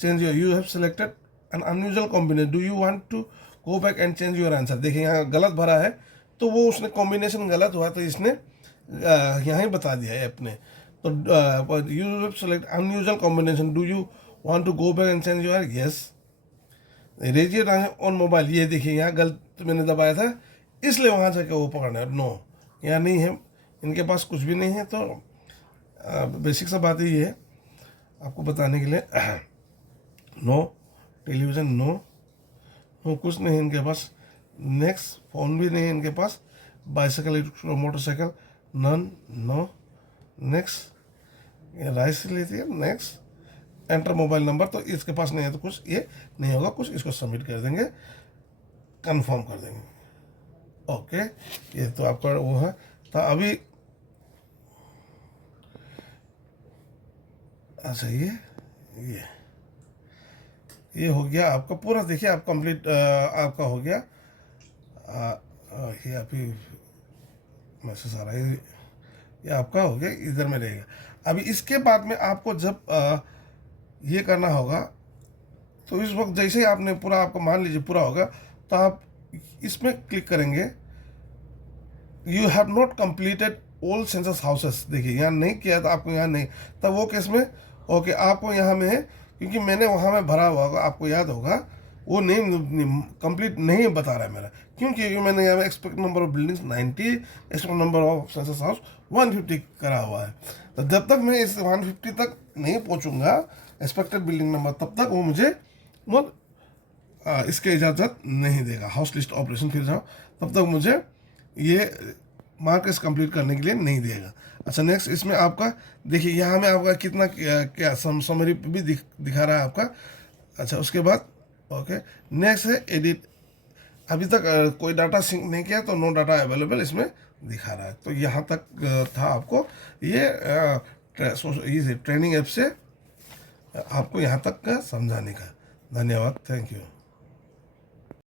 change your, you have selected an unusual combination, do you want to go back and change your answer. देखिए यहाँ गलत भरा है तो वो उसने कॉम्बिनेशन गलत हुआ तो इसने यहाँ ही बता दिया है अपने। तो you have select unusual combination, do you want to go back and change your, yes. रेजिए ऑन मोबाइल, ये देखिए यहाँ गलत मैंने दबाया था इसलिए वहाँ जाके वो पकड़ना है, नो यहाँ नहीं है, इनके पास कुछ भी नहीं है। तो बेसिक सा बात ही है आपको बताने के लिए। नो टेलीविज़न, नो नो कुछ नहीं है इनके पास। नेक्स्ट, फ़ोन भी नहीं है इनके पास। Bicycle, motorcycle, none, no. Next, ये राइस लेती है। नेक्स्ट, एंटर मोबाइल नंबर, तो इसके पास नहीं है तो कुछ ये नहीं होगा, कुछ इसको सबमिट कर देंगे, कंफर्म कर देंगे। ओके, ये तो आपका वो है। तो अभी अच्छा ये हो गया आपका पूरा। देखिए आप कंप्लीट आपका हो गया। ये अभी मैसेज आ रहा है, ये आपका हो गया, इधर में रहेगा। अभी इसके बाद में आपको जब ये करना होगा तो इस वक्त जैसे ही आपने पूरा, आपको मान लीजिए पूरा होगा तो आप इसमें क्लिक करेंगे, you have not completed all census houses. देखिए यहाँ नहीं किया तो आपको यहाँ नहीं, तब वो केस में ओके आपको यहाँ में है, क्योंकि मैंने वहाँ में भरा हुआ होगा, आपको याद होगा वो नहीं कंप्लीट नहीं बता रहा है मेरा, क्योंकि मैंने यहाँ में expect number of buildings 90, expect number of census house 150 करा हुआ है। तो जब तक मैं इस 150 तक नहीं पहुँचूंगा एक्सपेक्टेड बिल्डिंग नंबर, तब तक वो मुझे इसके इजाज़त नहीं देगा। हाउस लिस्ट ऑपरेशन फिर जाओ, तब तक मुझे ये मार्कस कंप्लीट करने के लिए नहीं देगा। अच्छा, नेक्स्ट, इसमें आपका देखिए यहाँ में आपका कितना क्या समरी भी दिखा रहा है आपका। अच्छा, उसके बाद ओके, नेक्स्ट है एडिट। अभी तक कोई डाटा सिंक नहीं किया तो नो डाटा अवेलेबल इसमें दिखा रहा है। तो यहाँ तक था आपको ये ट्रेनिंग ऐप से आपको यहाँ तक का समझाने का। धन्यवाद, थैंक यू।